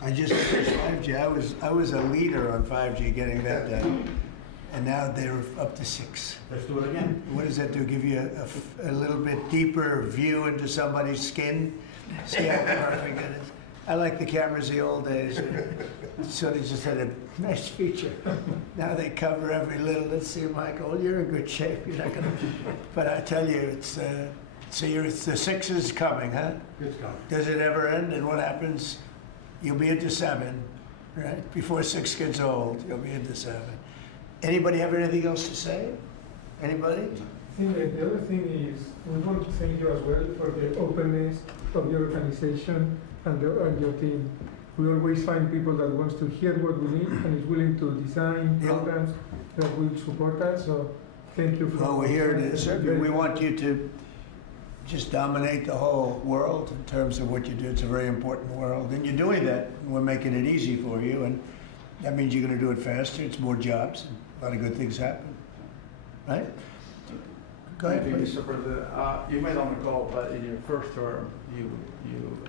I just finished 5G. I was a leader on 5G, getting that done. And now they're up to 6. Let's do it again. What does that do? Give you a little bit deeper view into somebody's skin? See how perfect it is? I like the cameras the old days. So they just had a nice feature. Now they cover every little. Let's see, Michael, you're in good shape. You're not gonna. But I tell you, it's the 6 is coming, huh? It's coming. Does it ever end? And what happens? You'll be into 7, right? Before 6 gets old, you'll be into 7. Anybody have anything else to say? Anybody? I think the other thing is we want to thank you as well for the openness of your organization and your team. We always find people that wants to hear what we need and is willing to design programs that will support us. So thank you for. Well, we're here to serve you. We want you to just dominate the whole world in terms of what you do. It's a very important world, and you're doing that. And we're making it easy for you, and that means you're going to do it faster. It's more jobs, and a lot of good things happen. Right? Go ahead, Thank you, please. Mr. President. You may not recall, but in your first term, you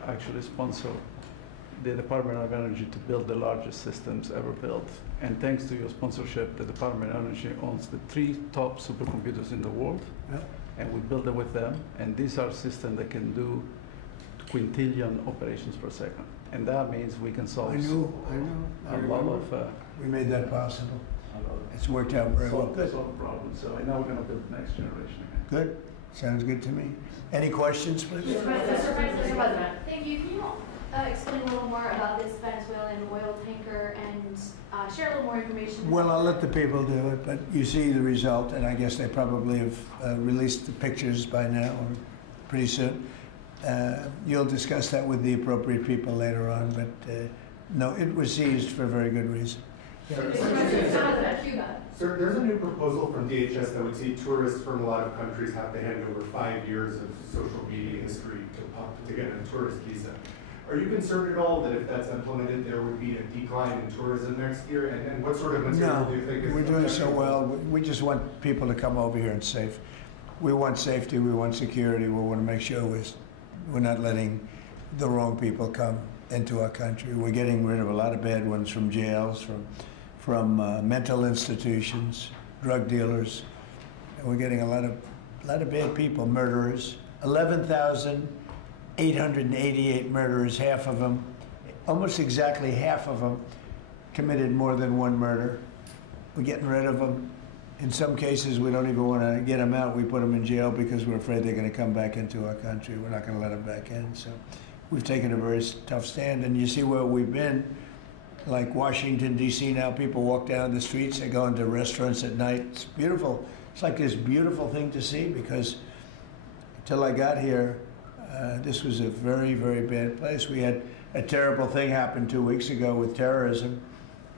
actually sponsored the Department of Energy to build the largest systems ever built. And thanks to your sponsorship, the Department of Energy owns the 3 top supercomputers in the world. Yeah. And we build it with them. And these are systems that can do quintillion operations per second. And that means we can solve I know. a lot of We made that possible. It's worked out very well. Good. solve problems. So I know we're going to build the next generation again. Good. Sounds good to me. Any questions, please? Mr. President. Thank you. Can you explain a little more about this Venezuelan oil tanker and share a little more information? Well, I'll let the people do it, but you see the result, and I guess they probably have released the pictures by now, or pretty soon. You'll discuss that with the appropriate people later on, but no, it was seized for a very good reason. Cuba. Sir, there's a new proposal from DHS that would see tourists from a lot of countries have to hand over 5 years of social media history to get a tourist visa. Are you concerned at all that if that's implemented, there would be a decline in tourism next year? And what sort of material do you think is... We're doing so well. We just want people to come over here and safe. We want safety, we want security, we want to make sure we're not letting the wrong people come into our country. We're getting rid of a lot of bad ones from jails, from mental institutions, drug dealers. And we're getting a lot of bad people, murderers. 11,888 murderers, half of them, almost exactly half of them, committed more than one murder. We're getting rid of them. In some cases, we don't even want to get them out. We put them in jail because we're afraid they're going to come back into our country. We're not going to let them back in. So we've taken a very tough stand. And you see where we've been, like Washington, D.C. now, people walk down the streets. They go into restaurants at night. It's beautiful. It's like this beautiful thing to see because until I got here, this was a very, very bad place. We had a terrible thing happen 2 weeks ago with terrorism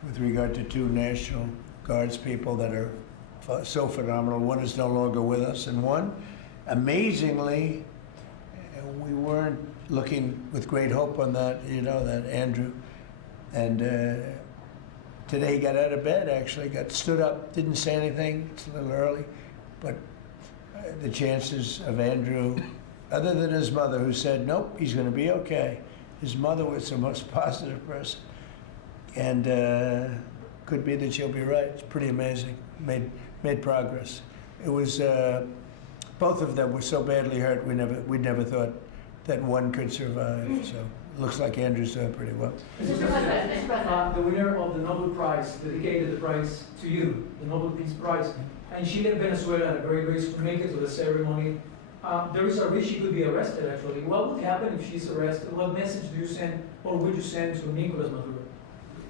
with regard to 2 National Guards people that are so phenomenal. One is no longer with us, and one, amazingly, we weren't looking with great hope on that, that Andrew. And today he got out of bed, actually, stood up, didn't say anything. It's a little early, but the chances of Andrew, other than his mother, who said, nope, he's going to be okay. His mother was the most positive person. And could be that she'll be right. It's pretty amazing. Made progress. It was, both of them were so badly hurt, we never thought that one could survive. So it looks like Andrew's doing pretty well. Mr. President. The winner of the Nobel Prize dedicated the prize to you, the Nobel Peace Prize. And she left Venezuela at a very race to make it to the ceremony. There is a risk she could be arrested, actually. What would happen if she's arrested? What message do you send, or would you send to Nicolas Maduro?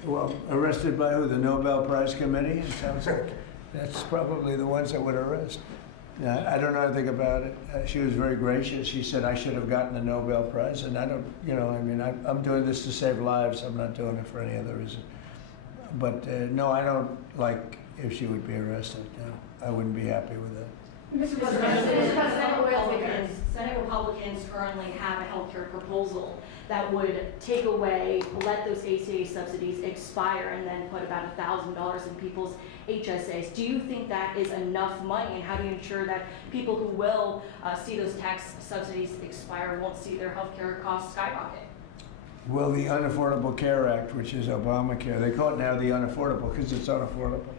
Well, arrested by who? The Nobel Prize Committee? It sounds like that's probably the ones that would arrest. I don't know anything about it. She was very gracious. She said I should have gotten the Nobel Prize, and I don't, I'm doing this to save lives. I'm not doing it for any other reason. But no, I don't like if she would be arrested. No, I wouldn't be happy with that. Mr. President, Senate Republicans currently have a healthcare proposal that would take away, let those ACA subsidies expire, and then put about $1,000 in people's HSAs. Do you think that is enough money, and how do you ensure that people who will see those tax subsidies expire won't see their healthcare costs skyrocket? Well, the Unaffordable Care Act, which is Obamacare, they call it now the unaffordable because it's unaffordable.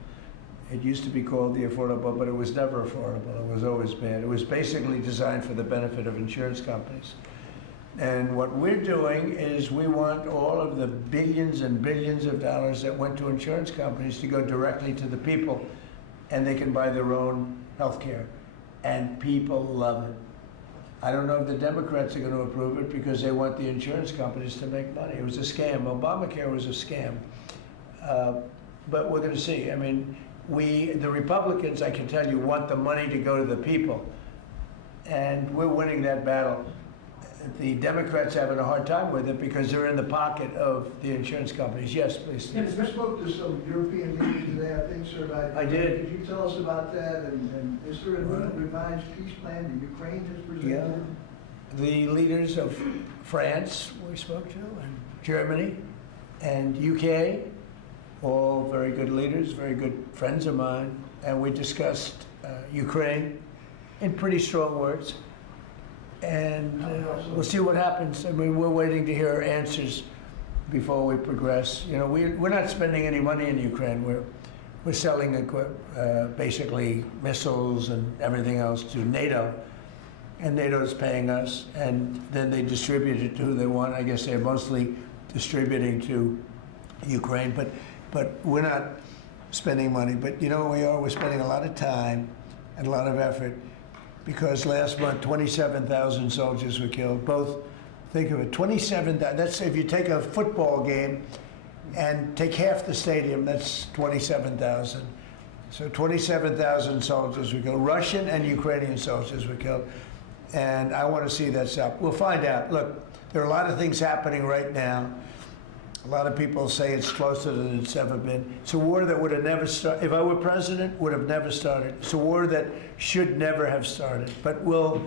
It used to be called the affordable, but it was never affordable. It was always bad. It was basically designed for the benefit of insurance companies. And what we're doing is we want all of the billions and billions of dollars that went to insurance companies to go directly to the people, and they can buy their own health care. And people love it. I don't know if the Democrats are going to approve it because they want the insurance companies to make money. It was a scam. Obamacare was a scam. But we're going to see. I mean, the Republicans, I can tell you, want the money to go to the people. And we're winning that battle. The Democrats are having a hard time with it because they're in the pocket of the insurance companies. Yes, please. Yes, we spoke to some European leaders today, I think, sir. I did. Could you tell us about that? And is there a new revised peace plan that Ukraine has presented? Yeah. The leaders of France we spoke to, and Germany, and UK, all very good leaders, very good friends of mine, and we discussed Ukraine in pretty strong words. And we'll see what happens. I mean, we're waiting to hear answers before we progress. You know, we're not spending any money in Ukraine. We're selling basically missiles and everything else to NATO, and NATO is paying us, and then they distribute it to who they want. I guess they're mostly distributing to Ukraine, but we're not spending money. But you know what we are? We're spending a lot of time and a lot of effort. Because last month, 27,000 soldiers were killed. Both, think of it, 27,000. That's if you take a football game and take half the stadium, that's 27,000. So 27,000 soldiers were killed. Russian and Ukrainian soldiers were killed. And I want to see that stop. We'll find out. Look, there are a lot of things happening right now. A lot of people say it's closer than it's ever been. It's a war that would have never started. If I were president, would have never started. It's a war that should never have started. But we'll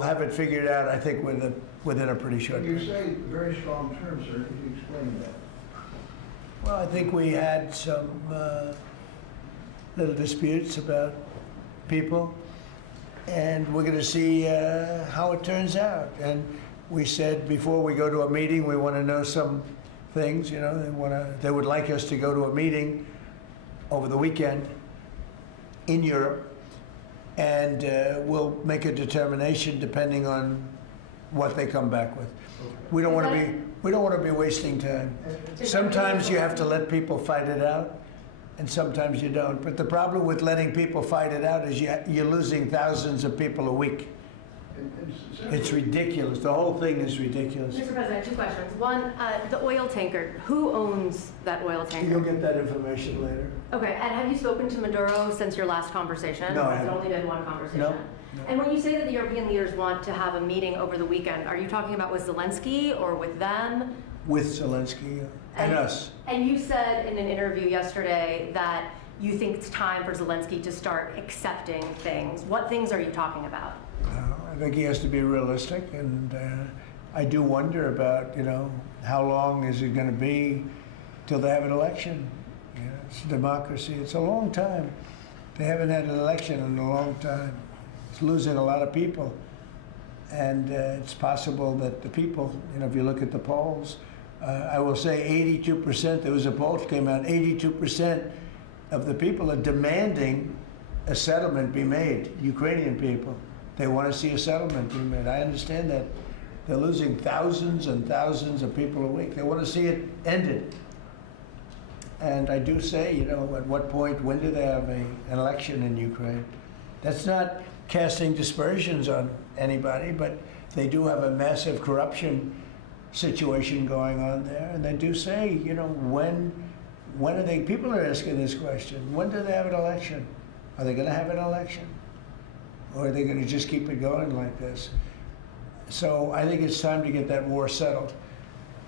have it figured out, I think, within a pretty short You period. say very strong terms, sir. Could you explain that? Well, I think we had some little disputes about people, and we're going to see how it turns out. And we said before we go to a meeting, we want to know some things. You know, they would like us to go to a meeting over the weekend in Europe, and we'll make a determination depending on what they come back with. We don't want to be wasting time. Sometimes you have to let people fight it out, and sometimes you don't. But the problem with letting people fight it out is you're losing thousands of people a week. It's ridiculous. The whole thing is ridiculous. Mr. President, 2 questions. One, the oil tanker. Who owns that oil tanker? You'll get that information later. Okay, and have you spoken to Maduro since your last conversation? No, I Has it haven't. only been one conversation? No. And when you say that the European leaders want to have a meeting over the weekend, are you talking about with Zelensky or with them? With Zelensky and us. And you said in an interview yesterday that you think it's time for Zelensky to start accepting things. What things are you talking about? I think he has to be realistic, and I do wonder about, how long is it going to be till they have an election? It's democracy. It's a long time. They haven't had an election in a long time. It's losing a lot of people, and it's possible that the people, if you look at the polls, I will say 82%, there was a poll that came out, 82% of the people are demanding a settlement be made, Ukrainian people. They want to see a settlement be made. I understand that. They're losing thousands and thousands of people a week. They want to see it ended. And I do say, at what point, when do they have an election in Ukraine? That's not casting dispersions on anybody, but they do have a massive corruption situation going on there. And they do say, when are they, people are asking this question, when do they have an election? Are they going to have an election? Or are they going to just keep it going like this? So I think it's time to get that war settled.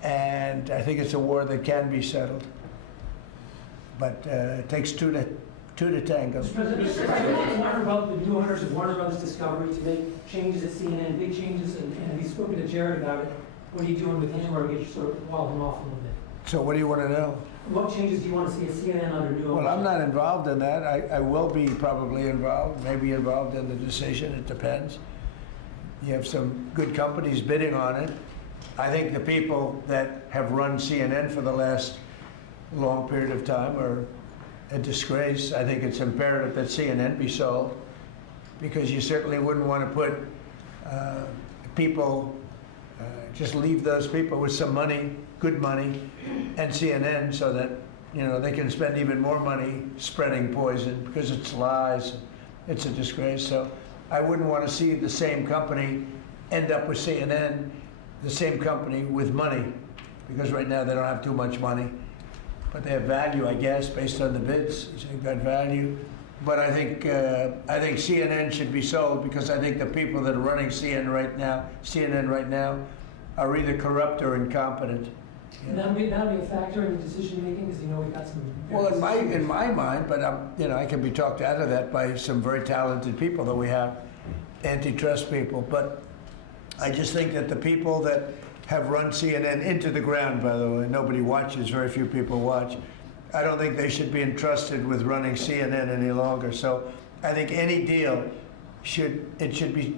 And I think it's a war that can be settled. But it takes two to tango. Mr. President, it's not about the new owners of Warner Brothers Discovery to make changes at CNN, big changes, and have you spoken to Jared about it? What are you doing with him, or get you sort of wall him off a little bit? So what do you want to know? What changes do you want to see at CNN under new ownership? Well, I'm not involved in that. I will be probably involved, maybe involved in the decision. It depends. You have some good companies bidding on it. I think the people that have run CNN for the last long period of time are a disgrace. I think it's imperative that CNN be sold, because you certainly wouldn't want to put people, just leave those people with some money, good money, and CNN, so that they can spend even more money spreading poison, because it's lies. It's a disgrace. So I wouldn't want to see the same company end up with CNN, the same company with money, because right now they don't have too much money, but they have value, I guess, based on the bids. They've got value. But I think CNN should be sold, because I think the people that are running CNN right now are either corrupt or incompetent. And that'll be a factor in the decision making, because we've got some. Well, in my mind, but I can be talked out of that by some very talented people that we have, antitrust people. But I just think that the people that have run CNN into the ground, by the way, nobody watches, very few people watch. I don't think they should be entrusted with running CNN any longer. So I think any deal should be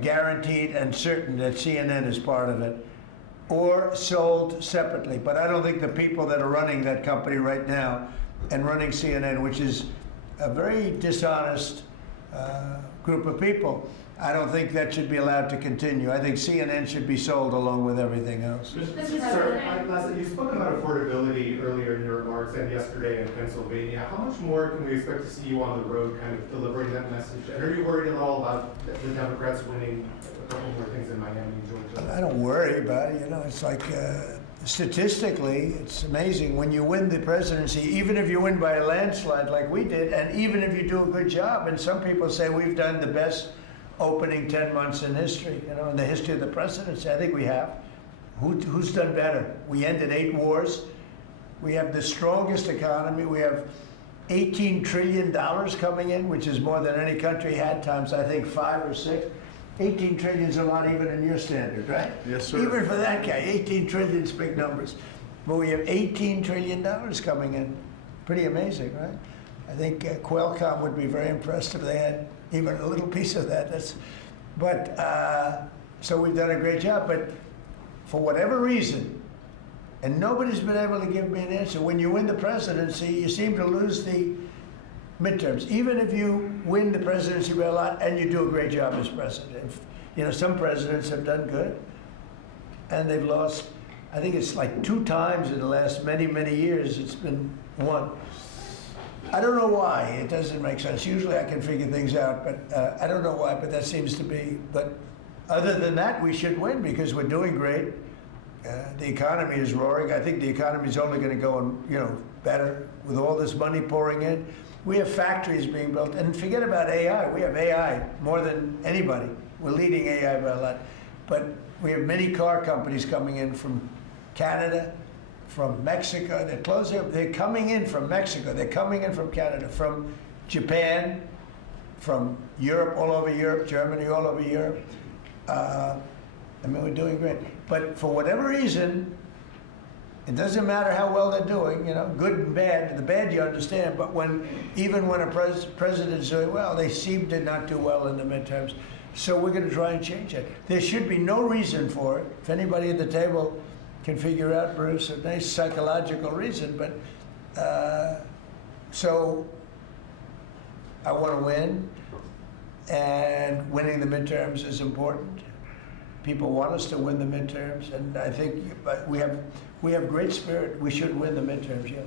guaranteed and certain that CNN is part of it, or sold separately. But I don't think the people that are running that company right now and running CNN, which is a very dishonest group of people, I don't think that should be allowed to continue. I think CNN should be sold along with everything else. Sir, lastly, you spoke about affordability earlier in your remarks and yesterday in Pennsylvania. How much more can we expect to see you on the road kind of delivering that message? And are you worried at all about the Democrats winning a couple more things in Miami and Georgia? I don't worry about it. It's like statistically, it's amazing. When you win the presidency, even if you win by a landslide like we did, and even if you do a good job, and some people say we've done the best opening 10 months in history, in the history of the presidency. I think we have. Who's done better? We ended 8 wars. We have the strongest economy. We have $18 trillion coming in, which is more than any country had, times I think 5 or 6. 18 trillion is a lot even in your standard, right? Yes, sir. Even for that guy, 18 trillion is big numbers. But we have $18 trillion coming in. Pretty amazing, right? I think Qualcomm would be very impressed if they had even a little piece of that. So we've done a great job. But for whatever reason, and nobody's been able to give me an answer, when you win the presidency, you seem to lose the midterms. Even if you win the presidency by a lot and you do a great job as president. Some presidents have done good, and they've lost, I think it's like 2 times in the last many, many years it's been won. I don't know why. It doesn't make sense. Usually I can figure things out, but I don't know why, but that seems to be. But other than that, we should win because we're doing great. The economy is roaring. I think the economy is only going to go, better with all this money pouring in. We have factories being built, and forget about AI. We have AI more than anybody. We're leading AI by a lot. But we have many car companies coming in from Canada, from Mexico. They're closing. They're coming in from Mexico. They're coming in from Canada, from Japan, from Europe, all over Europe, Germany, all over Europe. We're doing great. But for whatever reason, it doesn't matter how well they're doing, good and bad. The bad you understand, but even when a president's doing well, they seem to not do well in the midterms. So we're going to try and change it. There should be no reason for it. If anybody at the table can figure out, Bruce, a nice psychological reason, but so I want to win, and winning the midterms is important. People want us to win the midterms, and I think we have great spirit. We should win the midterms, yeah.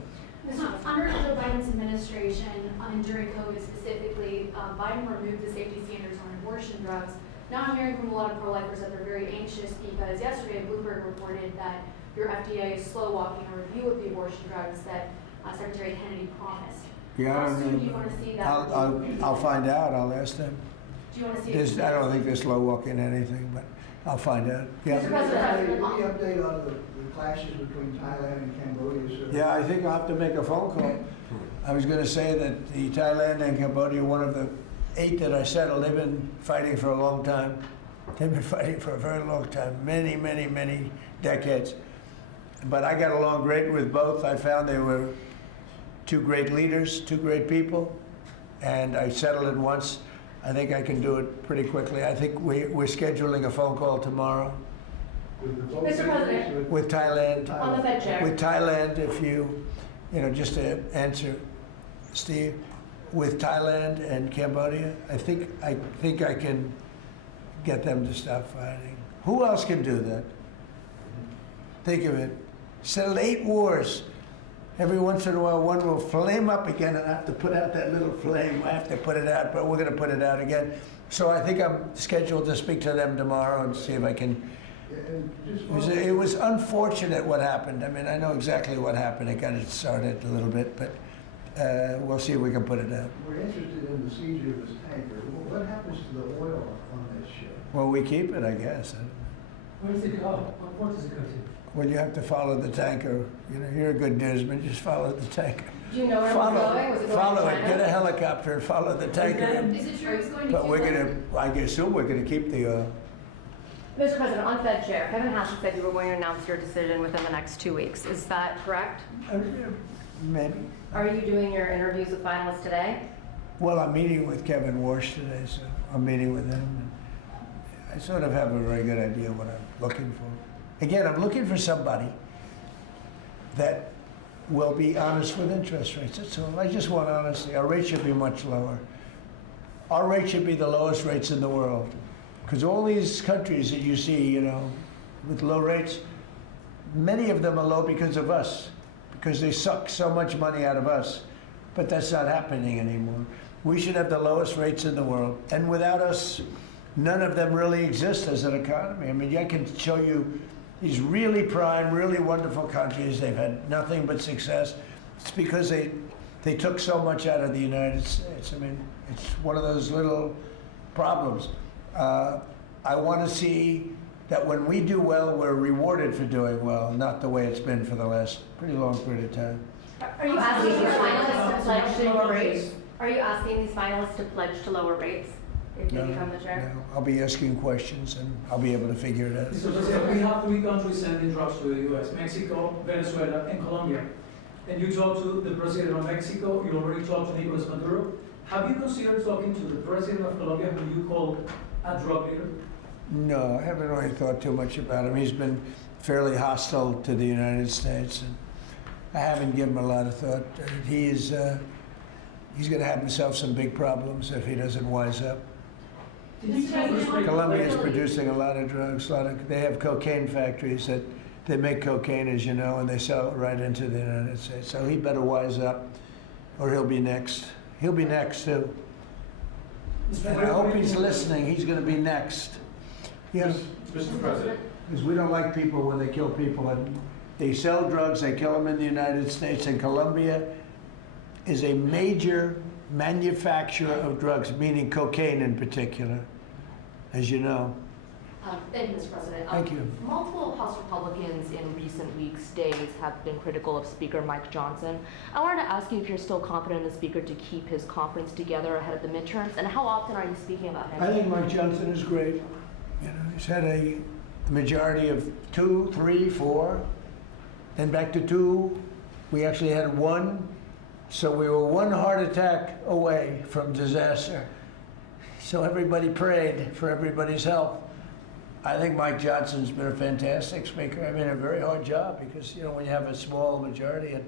Under Joe Biden's administration, and during COVID specifically, Biden removed the safety standards on abortion drugs. Now I'm hearing from a lot of pro-lifers that they're very anxious because yesterday Bloomberg reported that your FDA is slow walking a review of the abortion drugs that Secretary Kennedy promised. Yeah, How soon do you want to see that? I'll find out. I'll ask them. Do you want to see it? I don't think they're slow walking anything, but I'll find out. Yeah. Mr. President, Any update on the clashes between Thailand and Cambodia? Yeah, I think I'll have to make a phone call. I was going to say that the Thailand and Cambodia, one of the 8 that I settled, they've been fighting for a long time. They've been fighting for a very long time, many, many, many decades. But I got along great with both. I found they were 2 great leaders, 2 great people, and I settled it once. I think I can do it pretty quickly. I think we're scheduling a phone call tomorrow. Mr. President. With Thailand. On the Fed chair. With Thailand, if you just to answer, Steve, with Thailand and Cambodia, I think I can get them to stop fighting. Who else can do that? Think of it. Settled 8 wars. Every once in a while, one will flame up again, and I have to put out that little flame. I have to put it out, but we're going to put it out again. So I think I'm scheduled to speak to them tomorrow and see if I can. It was unfortunate what happened. I mean, I know exactly what happened. It got it started a little bit, but we'll see if we can put it out. We're interested in the seizure of this tanker. What happens to the oil on that ship? Well, we keep it, I guess. Where does it go? What port does it go to? Well, you have to follow the tanker. You're a good newsman. Just follow the tanker. Do you know where it was going? Was it going Follow to it. China? Get a helicopter and follow the tanker. Is it true it's going to But we're Cuba? I assume we're gonna keep the oil. Mr. President, on Fed Chair, Kevin Hassett said you were going to announce your decision within the next 2 weeks. Is that correct? Maybe. Are you doing your interviews with finalists today? Well, I'm meeting with Kevin Warsh today, so I'm meeting with him. And I sort of have a very good idea what I'm looking for. Again, I'm looking for somebody that will be honest with interest rates. That's all. I just want honesty. Our rate should be much lower. Our rate should be the lowest rates in the world. Because all these countries that you see, with low rates, many of them are low because of us, because they suck so much money out of us. But that's not happening anymore. We should have the lowest rates in the world. And without us, none of them really exist as an economy. I mean, I can show you these really prime, really wonderful countries. They've had nothing but success. It's because they took so much out of the United States. I mean, it's one of those little problems. I want to see that when we do well, we're rewarded for doing well, not the way it's been for the last pretty long period of time. Are you asking these finalists to pledge to lower rates? Are you asking these finalists to pledge to lower rates if they become the chair? No, I'll be asking questions and I'll be able to figure it out. Mr. President, we have 3 countries sending drugs to the U.S., Mexico, Venezuela, and Colombia. And you talked to the president of Mexico, you already talked to Nicolas Maduro. Have you considered talking to the president of Colombia, who you call a drug leader? No, I haven't really thought too much about him. He's been fairly hostile to the United States, and I haven't given him a lot of thought. He's going to have himself some big problems if he doesn't wise up. Colombia is producing a lot of drugs. They have cocaine factories that they make cocaine, as you know, and they sell it right into the United States. So he better wise up, or he'll be next. He'll be next too. And I hope he's listening. He's going to be next. Yes, Mr. President. because we don't like people when they kill people. And they sell drugs, they kill them in the United States, and Colombia is a major manufacturer of drugs, meaning cocaine in particular, as you know. Thank you, Mr. President. Thank you. Multiple House Republicans in recent weeks, days, have been critical of Speaker Mike Johnson. I wanted to ask you if you're still confident in the Speaker to keep his conference together ahead of the midterms, and how often are you speaking about him? I think Mike Johnson is great. You know, he's had a majority of 2, 3, 4, then back to 2. We actually had 1, so we were 1 heart attack away from disaster. So everybody prayed for everybody's health. I think Mike Johnson's been a fantastic speaker. I mean, a very hard job because, you know, when you have a small majority, and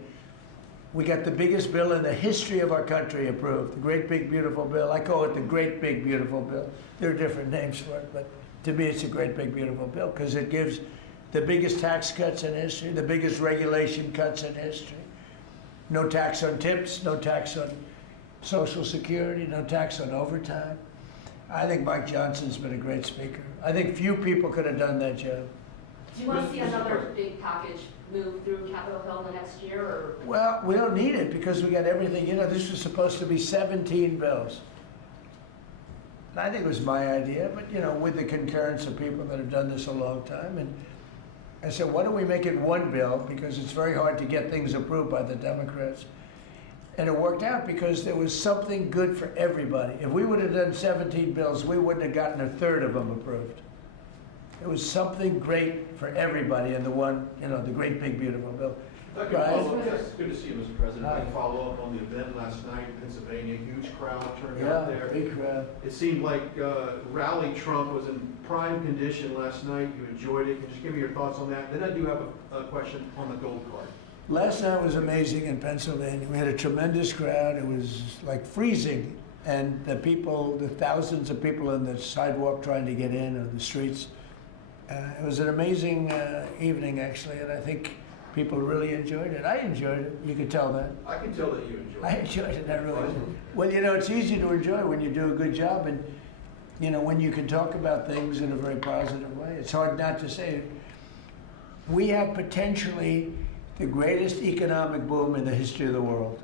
we got the biggest bill in the history of our country approved, the Great Big Beautiful Bill. I call it the Great Big Beautiful Bill. There are different names for it, but to me it's a Great Big Beautiful Bill because it gives the biggest tax cuts in history, the biggest regulation cuts in history. No tax on tips, no tax on Social Security, no tax on overtime. I think Mike Johnson's been a great speaker. I think few people could have done that job. Do you want to see another big package move through Capitol Hill in the next year, or? Well, we don't need it because we got everything. You know, this was supposed to be 17 bills. And I think it was my idea, but, you know, with the concurrence of people that have done this a long time. And I said, why don't we make it 1 bill? Because it's very hard to get things approved by the Democrats. And it worked out because there was something good for everybody. If we would have done 17 bills, we wouldn't have gotten 1/3 of them approved. It was something great for everybody in the one, you know, the Great Big Beautiful Bill. Good to see you, Mr. President. I follow up on the event last night in Pennsylvania. Huge crowd turned out there. Big crowd. It seemed like Rally Trump was in prime condition last night. You enjoyed it. Can you just give me your thoughts on that? Then I do have a question on the gold card. Last night was amazing in Pennsylvania. We had a tremendous crowd. It was like freezing. And the people, the thousands of people on the sidewalk trying to get in, or the streets. It was an amazing evening, actually, and I think people really enjoyed it. I enjoyed it. You could tell that. I can tell that you enjoyed it. I enjoyed it. I really did. Well, you know, it's easy to enjoy when you do a good job, and, you know, when you can talk about things in a very positive way. It's hard not to say it. We have potentially the greatest economic boom in the history of the world.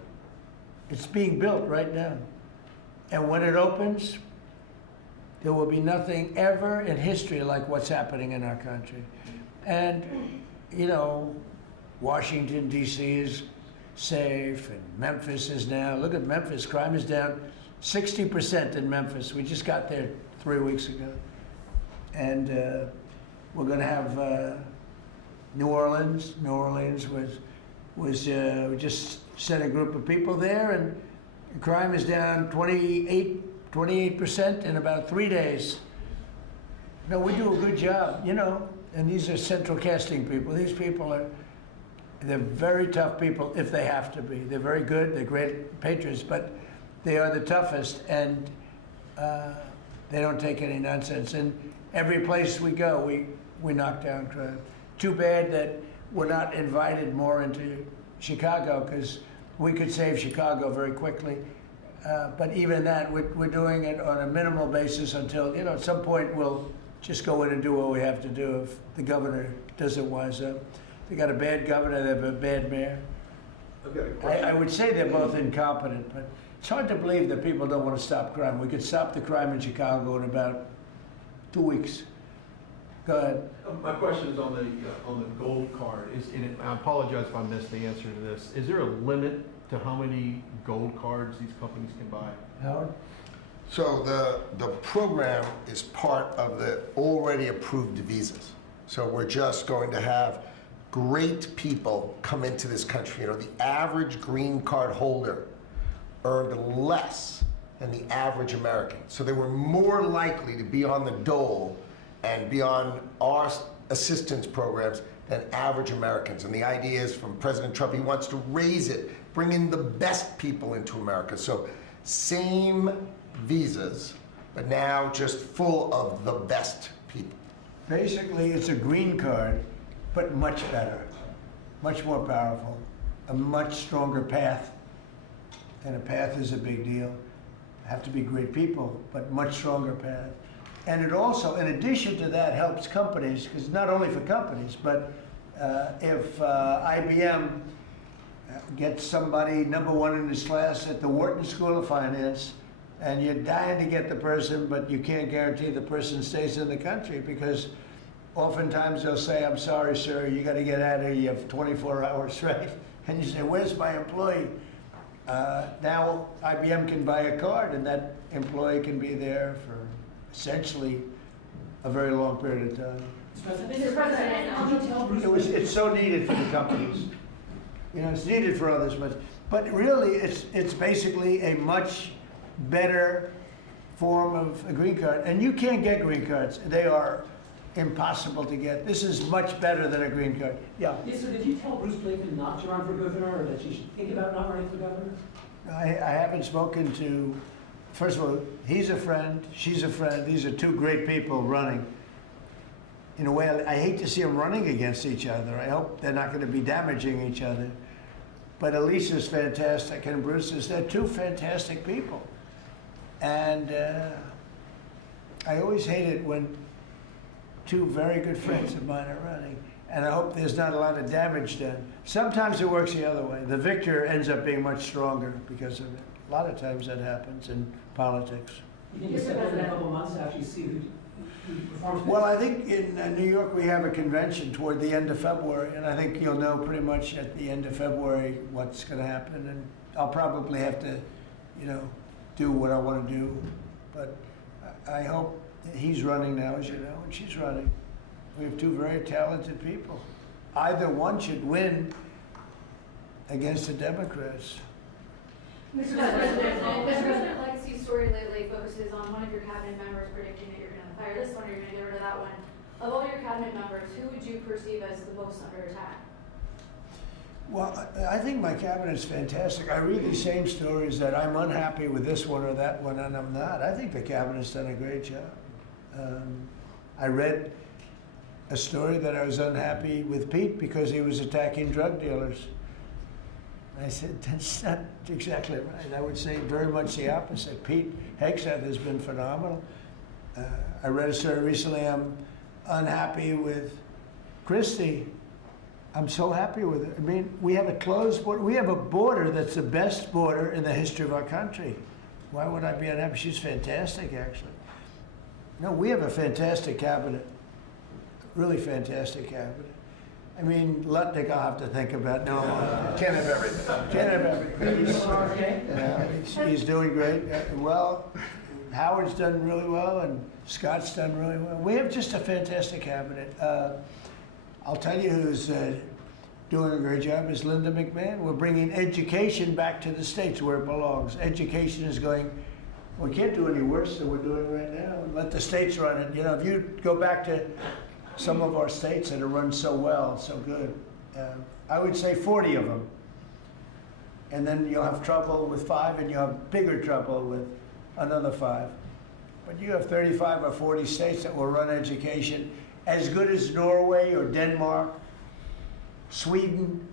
It's being built right now. And when it opens, there will be nothing ever in history like what's happening in our country. And, you know, Washington, D.C. is safe, and Memphis is now. Look at Memphis. Crime is down 60% in Memphis. We just got there 3 weeks ago. And we're going to have New Orleans. New Orleans we just sent a group of people there, and crime is down 28% in about 3 days. No, we do a good job, you know, and these are central casting people. These people they're very tough people if they have to be. They're very good, they're great patriots, but they are the toughest, and they don't take any nonsense. And every place we go, we knock down crime. Too bad that we're not invited more into Chicago, because we could save Chicago very quickly. But even that, we're doing it on a minimal basis until, you know, at some point we'll just go in and do what we have to do if the governor doesn't wise up. They got a bad governor, they have a bad mayor. I would say they're both incompetent, but it's hard to believe that people don't want to stop crime. We could stop the crime in Chicago in about 2 weeks. Go ahead. My question is on the gold card. And I apologize if I missed the answer to this. Is there a limit to how many gold cards these companies can buy? Howard? So the program is part of the already approved visas. So we're just going to have great people come into this country. You know, the average green card holder earned less than the average American. So they were more likely to be on the dole and be on our assistance programs than average Americans. And the idea is from President Trump, he wants to raise it, bring in the best people into America. So same visas, but now just full of the best people. Basically, it's a green card, but much better, much more powerful, a much stronger path. And a path is a big deal. Have to be great people, but much stronger path. And it also, in addition to that, helps companies, because not only for companies, but if IBM gets somebody #1 in his class at the Wharton School of Finance, and you're dying to get the person, but you can't guarantee the person stays in the country, because oftentimes they'll say, I'm sorry, sir, you got to get out of here, you have 24 hours, right? And you say, where's my employee? Now IBM can buy a card, and that employee can be there for essentially a very long period of time. Mr. President, It's so needed for the companies. You know, it's needed for others, but really it's basically a much better form of a green card. And you can't get green cards. They are impossible to get. This is much better than a green card. Yeah. Yes, so did you tell Bruce Blinken not to run for governor, or that she should think about not running for governor? I haven't spoken to, first of all, he's a friend, she's a friend. These are two great people running. In a way, I hate to see them running against each other. I hope they're not going to be damaging each other. But Elisa's fantastic, and Bruce is, they're two fantastic people. And I always hate it when two very good friends of mine are running. And I hope there's not a lot of damage done. Sometimes it works the other way. The victor ends up being much stronger because of it. A lot of times that happens in politics. You think you step in a couple months after you see who performs? Well, I think in New York we have a convention toward the end of February, and I think you'll know pretty much at the end of February what's going to happen. And I'll probably have to, you know, do what I want to do. But I hope he's running now, as you know, and she's running. We have two very talented people. Either one should win against the Democrats. Mr. President, Legacy's story lately focuses on one of your cabinet members predicting that you're going to fire this one or you're going to get rid of that one. Of all your cabinet members, who would you perceive as the most under attack? Well, I think my cabinet's fantastic. I read these same stories that I'm unhappy with this one or that one, and I'm not. I think the cabinet's done a great job. I read a story that I was unhappy with Pete because he was attacking drug dealers. I said, that's not exactly right. I would say very much the opposite. Pete Hegseth has been phenomenal. I read a story recently, I'm unhappy with Christie. I'm so happy with it. I mean, we have a closed border. We have a border that's the best border in the history of our country. Why would I be unhappy? She's fantastic, actually. No, we have a fantastic cabinet. Really fantastic cabinet. I mean, Lutnick I'll have to think about. No, can't have everything. Can't have everything. He's doing great. Well, Howard's done really well, and Scott's done really well. We have just a fantastic cabinet. I'll tell you who's doing a great job is Linda McMahon. We're bringing education back to the states where it belongs. Education is going, we can't do any worse than we're doing right now. Let the states run it. You know, if you go back to some of our states that are run so well, so good, I would say 40 of them. And then you'll have trouble with 5, and you'll have bigger trouble with another 5. But you have 35 or 40 states that will run education as good as Norway or Denmark, Sweden.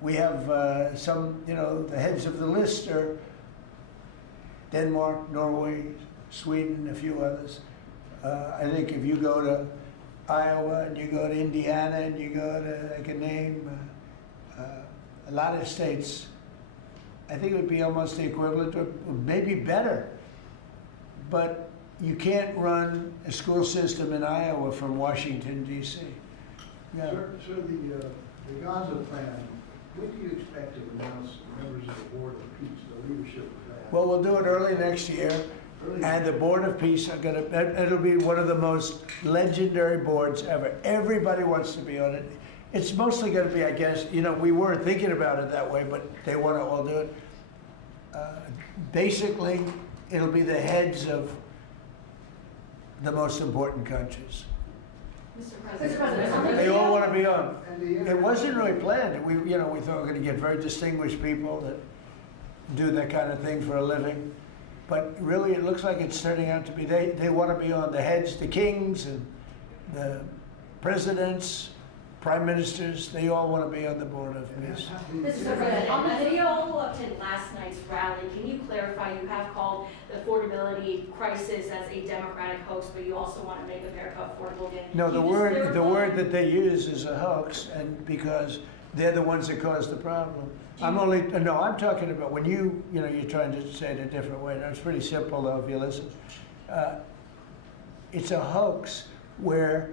We have some, you know, the heads of the list are Denmark, Norway, Sweden, a few others. I think if you go to Iowa and you go to Indiana and you go to, I can name a lot of states, I think it would be almost the equivalent to, maybe better. But you can't run a school system in Iowa from Washington, D.C. Yeah. Sir, the Gaza plan, when do you expect to announce members of the Board of Peace, the leadership of that? Well, we'll do it early next year. And the Board of Peace are gonna, it'll be one of the most legendary boards ever. Everybody wants to be on it. It's mostly gonna be, I guess, you know, we weren't thinking about it that way, but they wanna all do it. Basically, it'll be the heads of the most important countries. Mr. President. They all wanna be on. It wasn't really planned. We thought we were gonna get very distinguished people that do that kind of thing for a living. But really, it looks like it's turning out to be, they want to be on the heads, the kings and the presidents, prime ministers, they all want to be on the Board of Peace. Mr. President, on the video follow-up to last night's rally, can you clarify, you have called the affordability crisis as a Democratic hoax, but you also want to make America affordable again? No, Can the you just word clarify? that they use is a hoax, and because they're the ones that caused the problem. I'm talking about when you're trying to say it a different way. It's pretty simple though, if you listen. It's a hoax where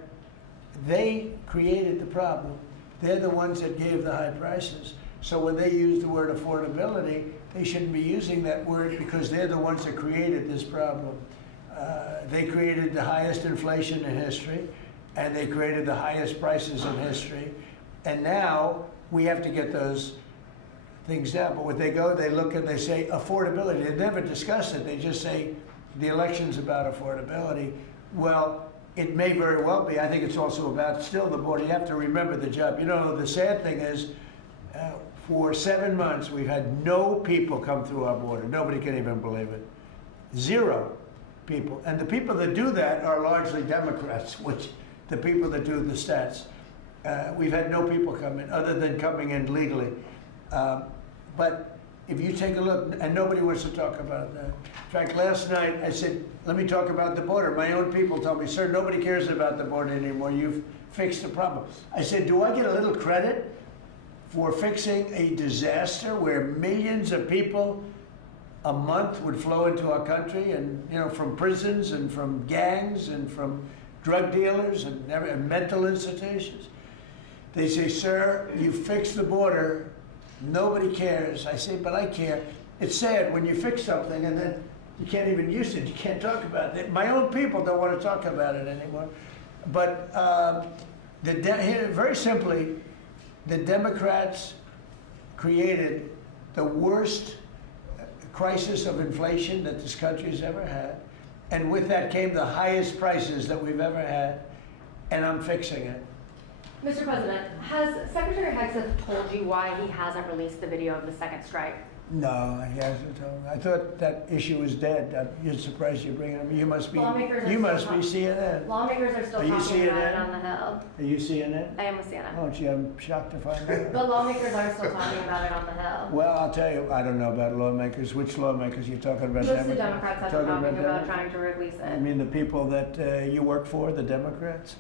they created the problem. They're the ones that gave the high prices. So when they use the word affordability, they shouldn't be using that word because they're the ones that created this problem. They created the highest inflation in history, and they created the highest prices in history. And now we have to get those things down. But when they go, they look and they say affordability. They never discuss it. They just say the election's about affordability. Well, it may very well be. I think it's also about still the board. You have to remember the job. You know, the sad thing is, for 7 months, we've had no people come through our border. Nobody can even believe it. 0 people. And the people that do that are largely Democrats, which the people that do the stats. We've had no people come in, other than coming in legally. But if you take a look, and nobody wants to talk about that. In fact, last night I said, let me talk about the border. My own people told me, sir, nobody cares about the border anymore. You've fixed the problem. I said, do I get a little credit for fixing a disaster where millions of people a month would flow into our country, and from prisons and from gangs and from drug dealers and mental institutions? They say, sir, you fixed the border. Nobody cares. I say, but I care. It's sad when you fix something and then you can't even use it. You can't talk about it. My own people don't want to talk about it anymore. But very simply, the Democrats created the worst crisis of inflation that this country has ever had. And with that came the highest prices that we've ever had. And I'm fixing it. Mr. President, has Secretary Hegseth told you why he hasn't released the video of the second strike? No, he hasn't told me. I thought that issue was dead. You're surprised you bring it up. You must be CNN. Lawmakers are still Are you talking about it CNN? on the Hill. Are you CNN? I am with CNN. Oh, gee, I'm shocked to find out. But lawmakers are still talking about it on the Hill. Well, I'll tell you, I don't know about lawmakers. Which lawmakers you're talking about? Most of the Democrats have been talking about Democrats? trying to release I it. mean, the people that you work for, the Democrats?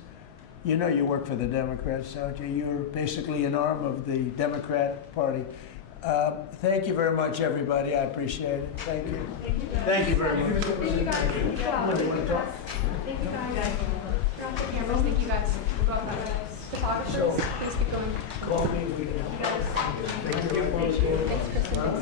You know you work for the Democrats, don't you? You're basically an arm of the Democrat Party. Thank you very much, everybody. I appreciate it. Thank you. Thank you very much. Thank you guys. Thank you guys. What, you want to talk? Thank you guys. You're off the cameras. Thank you guys. We'll go out that way. Photographers, please keep going. Call me. We can. You guys. Thank you. Thanks, Kristen.